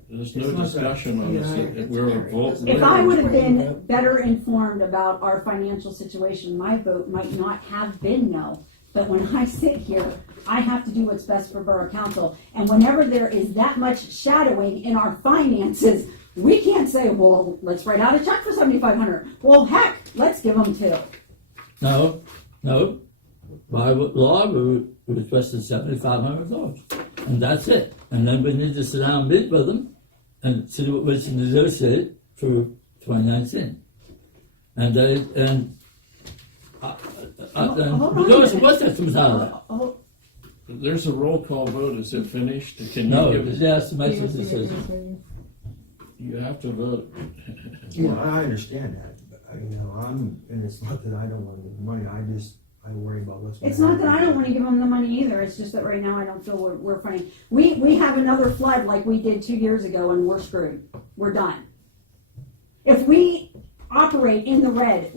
There's no It's not that- discussion on this. Yeah, We're a vote. If I would have been better informed about our financial situation, my vote might not have been no. But when I sit here, I have to do what's best for Borough Council. And whenever there is that much shadowing in our finances, we can't say, well, let's write out a check for $7,500. Well, heck, let's give them two. No. By law, we requested $7,500. And that's it. And then we need to sit down and meet with them and see what we can negotiate for 2019. And Hold on a because minute. what that comes out of that? Oh, There's a roll call vote. Is it finished? Can you No, give it it? has to make He a has to make a decision. decision. You have to vote. yeah, I understand that, but, and it's not that I don't wanna give the money, I worry about what's. it's not that I don't want to give them the money either. It's just that right now I don't feel we're funny. We have another flood like we did 2 years ago and we're screwed. We're done. If we operate in the red,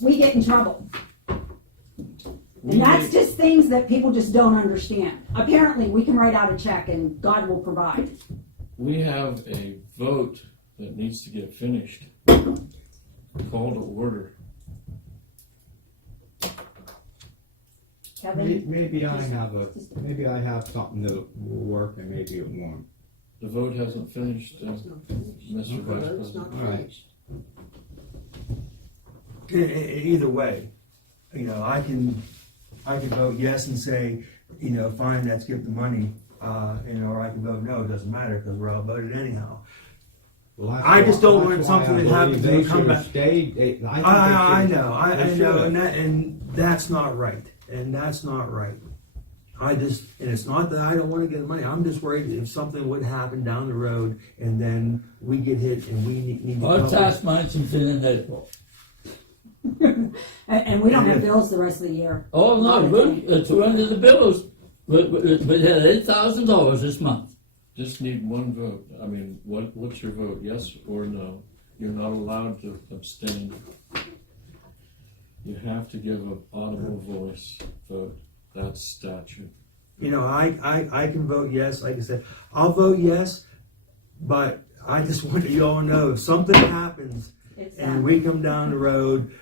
we get in trouble. And that's just things that people just don't understand. Apparently, we can write out a check and God will provide. We have a vote that needs to get finished. Call to order. Kevin? Maybe I have something that will work and maybe it won't. The vote hasn't finished, Mr. Vice President. All right. Either way, I can vote yes and say fine, let's give the money, or I can vote no, it doesn't matter, because we're outvoted anyhow. Well, that's I just why- don't that's want why something I that happens believe to they come should back. have stayed. I think they I should- know, they I know, should. and that's not right, and that's not right. And it's not that I don't want to get the money, I'm just worried if something would happen down the road, and then we get hit and we need to. Our tax money comes in April. And we don't have bills the rest of the year. Oh, no, it's one of the bills. We had $8,000 this month. Just need one vote. I mean, what's your vote, yes or no? You're not allowed to abstain. You have to give an audible voice vote. That's statute. I can vote yes, like I said, I'll vote yes, but I just want you all to know, if something happens and we come down the road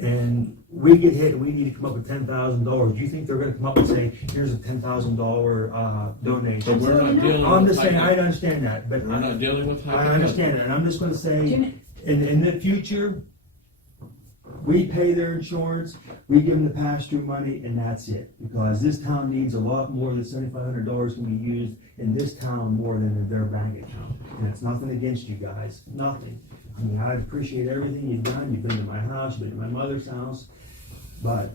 and we get hit and we need to come up with $10,000, do you think they're gonna come up and say, here's a $10,000 donation? But we're not dealing I'm with just saying, I understand that, but We're not dealing with I understand that, and I'm just gonna say, Jimmy- in the future, we pay their insurance, we give them the pass-through money, and that's it. Because this town needs a lot more than $7,500 can be used in this town more than in their bank account. And it's nothing against you guys, nothing. I mean, I appreciate everything you've done, you've been to my house, you've been to my mother's house, but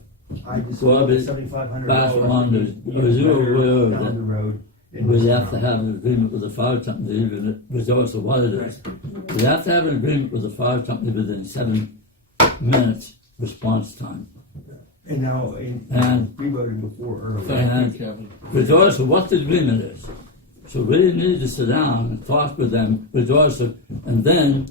I just Well, want but $7,500 pass to on, be there's used zero better will down that the road. in We this have to town. have an agreement with the fire company, even regardless of what it is. We have to have an agreement with the fire company within 7 minutes response time. And now, And- we voted before earlier. Thank you, Kevin. Regardless of what the agreement is. So we need to sit down and talk with them regardless of, and then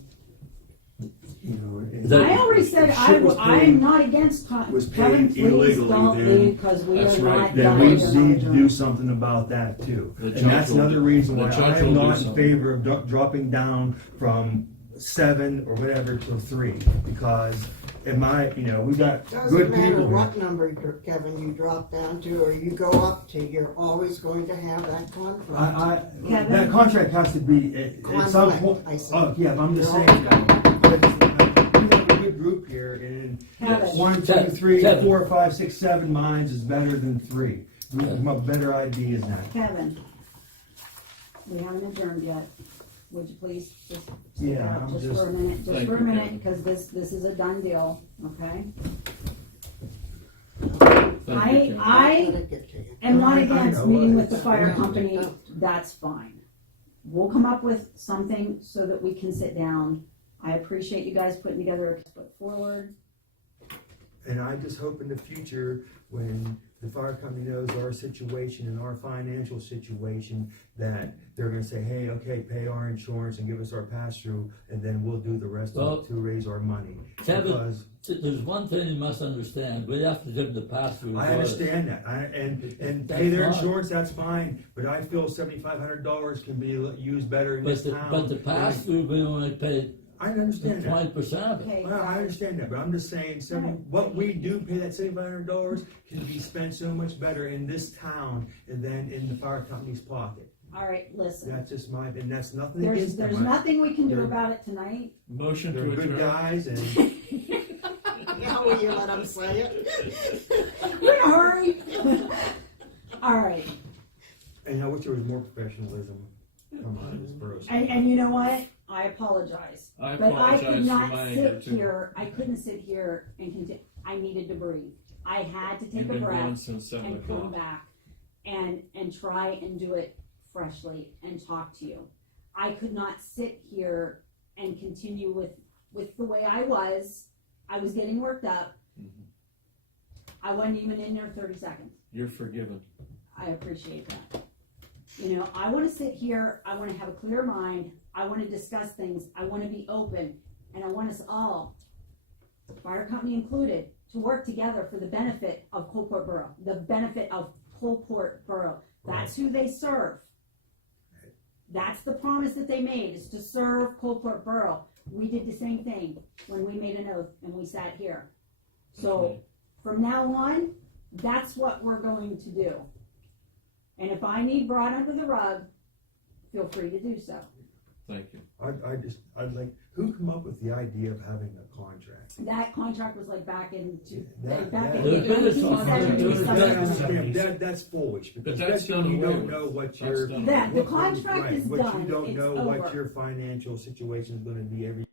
that- I already said Shit was I'm not against was Kevin, paid please illegally, don't dude. leave, because we That's are right. not Then done we with another need to do term. something about that too. The And judge that's will another do- reason the why judge I am will do not in something. favor of dropping down from 7 or whatever to 3, because we got good Doesn't matter people here. what number, Kevin, you drop down to or you go up to, you're always going to have that conflict. Kevin? That contract has to be at some point. Conflict, I see. Oh, yeah, but I'm just You're saying, always but we have a good group here, and Kevin. 1, 2, 3, Kevin. 4, 5, 6, 7 minds is better than 3. We come up with better ideas than that. Kevin, we haven't adjourned yet. Would you please just stick Yeah, out I'm just just- for a minute, just Thank for a you, minute, Kevin. because this is a done deal, okay? Thank you, Kevin. I Let it get to you. am not I against know, meeting with it's- the fire yeah. company, that's fine. We'll come up with something so that we can sit down. I appreciate you guys putting together a foot forward. And I just hope in the future, when the fire company knows our situation and our financial situation, that they're gonna say, hey, okay, pay our insurance and give us our pass-through, and then we'll do the rest Well, of it to raise our money. Kevin, Because there's one thing you must understand, we have to give them the pass-through. I regardless. understand that, and That's pay their fine. insurance, that's fine, but I feel $7,500 can be used better in But this the, town. but the pass-through, we only pay I understand that. 20% of it. Okay, Well, I understand that, but I'm just saying, what we do pay that $7,500 can be spent so much better in this town than in the fire company's pocket. all right, listen, That's just my, and that's nothing there's against them. nothing we can do They're- about it tonight. Motion They're to good adjourn. guys, and Now will you let them say it? We're in a hurry. All right, I wish there was more professionalism from this borough. and you know what? I apologize. I But I apologize could for not mine sit too. here, I couldn't sit here and continue, I needed to breathe. I had to take You've a been gone breath since 7 and come o'clock. back and try and do it freshly and talk to you. I could not sit here and continue with the way I was getting worked up. Mhm. I wasn't even in there 30 seconds. You're forgiven. I appreciate that. You know, I want to sit here, I want to have a clear mind, I want to discuss things, I want to be open, and I want us all, fire company included, to work together for the benefit of Coalport Borough, the benefit of Coalport Borough. That's who they serve. That's the promise that they made, is to serve Coalport Borough. We did the same thing when we made an oath and we sat here. So from now on, that's what we're going to do. And if I need brought under the rug, feel free to do so. Thank you. I'd like, who come up with the idea of having a contract? That contract was like back in, That- back in that- the That's foolish, because that's that's when done you away don't with. know what That's your. done That, the what- contract right, is what done, you don't it's know what over. your financial situation is gonna be every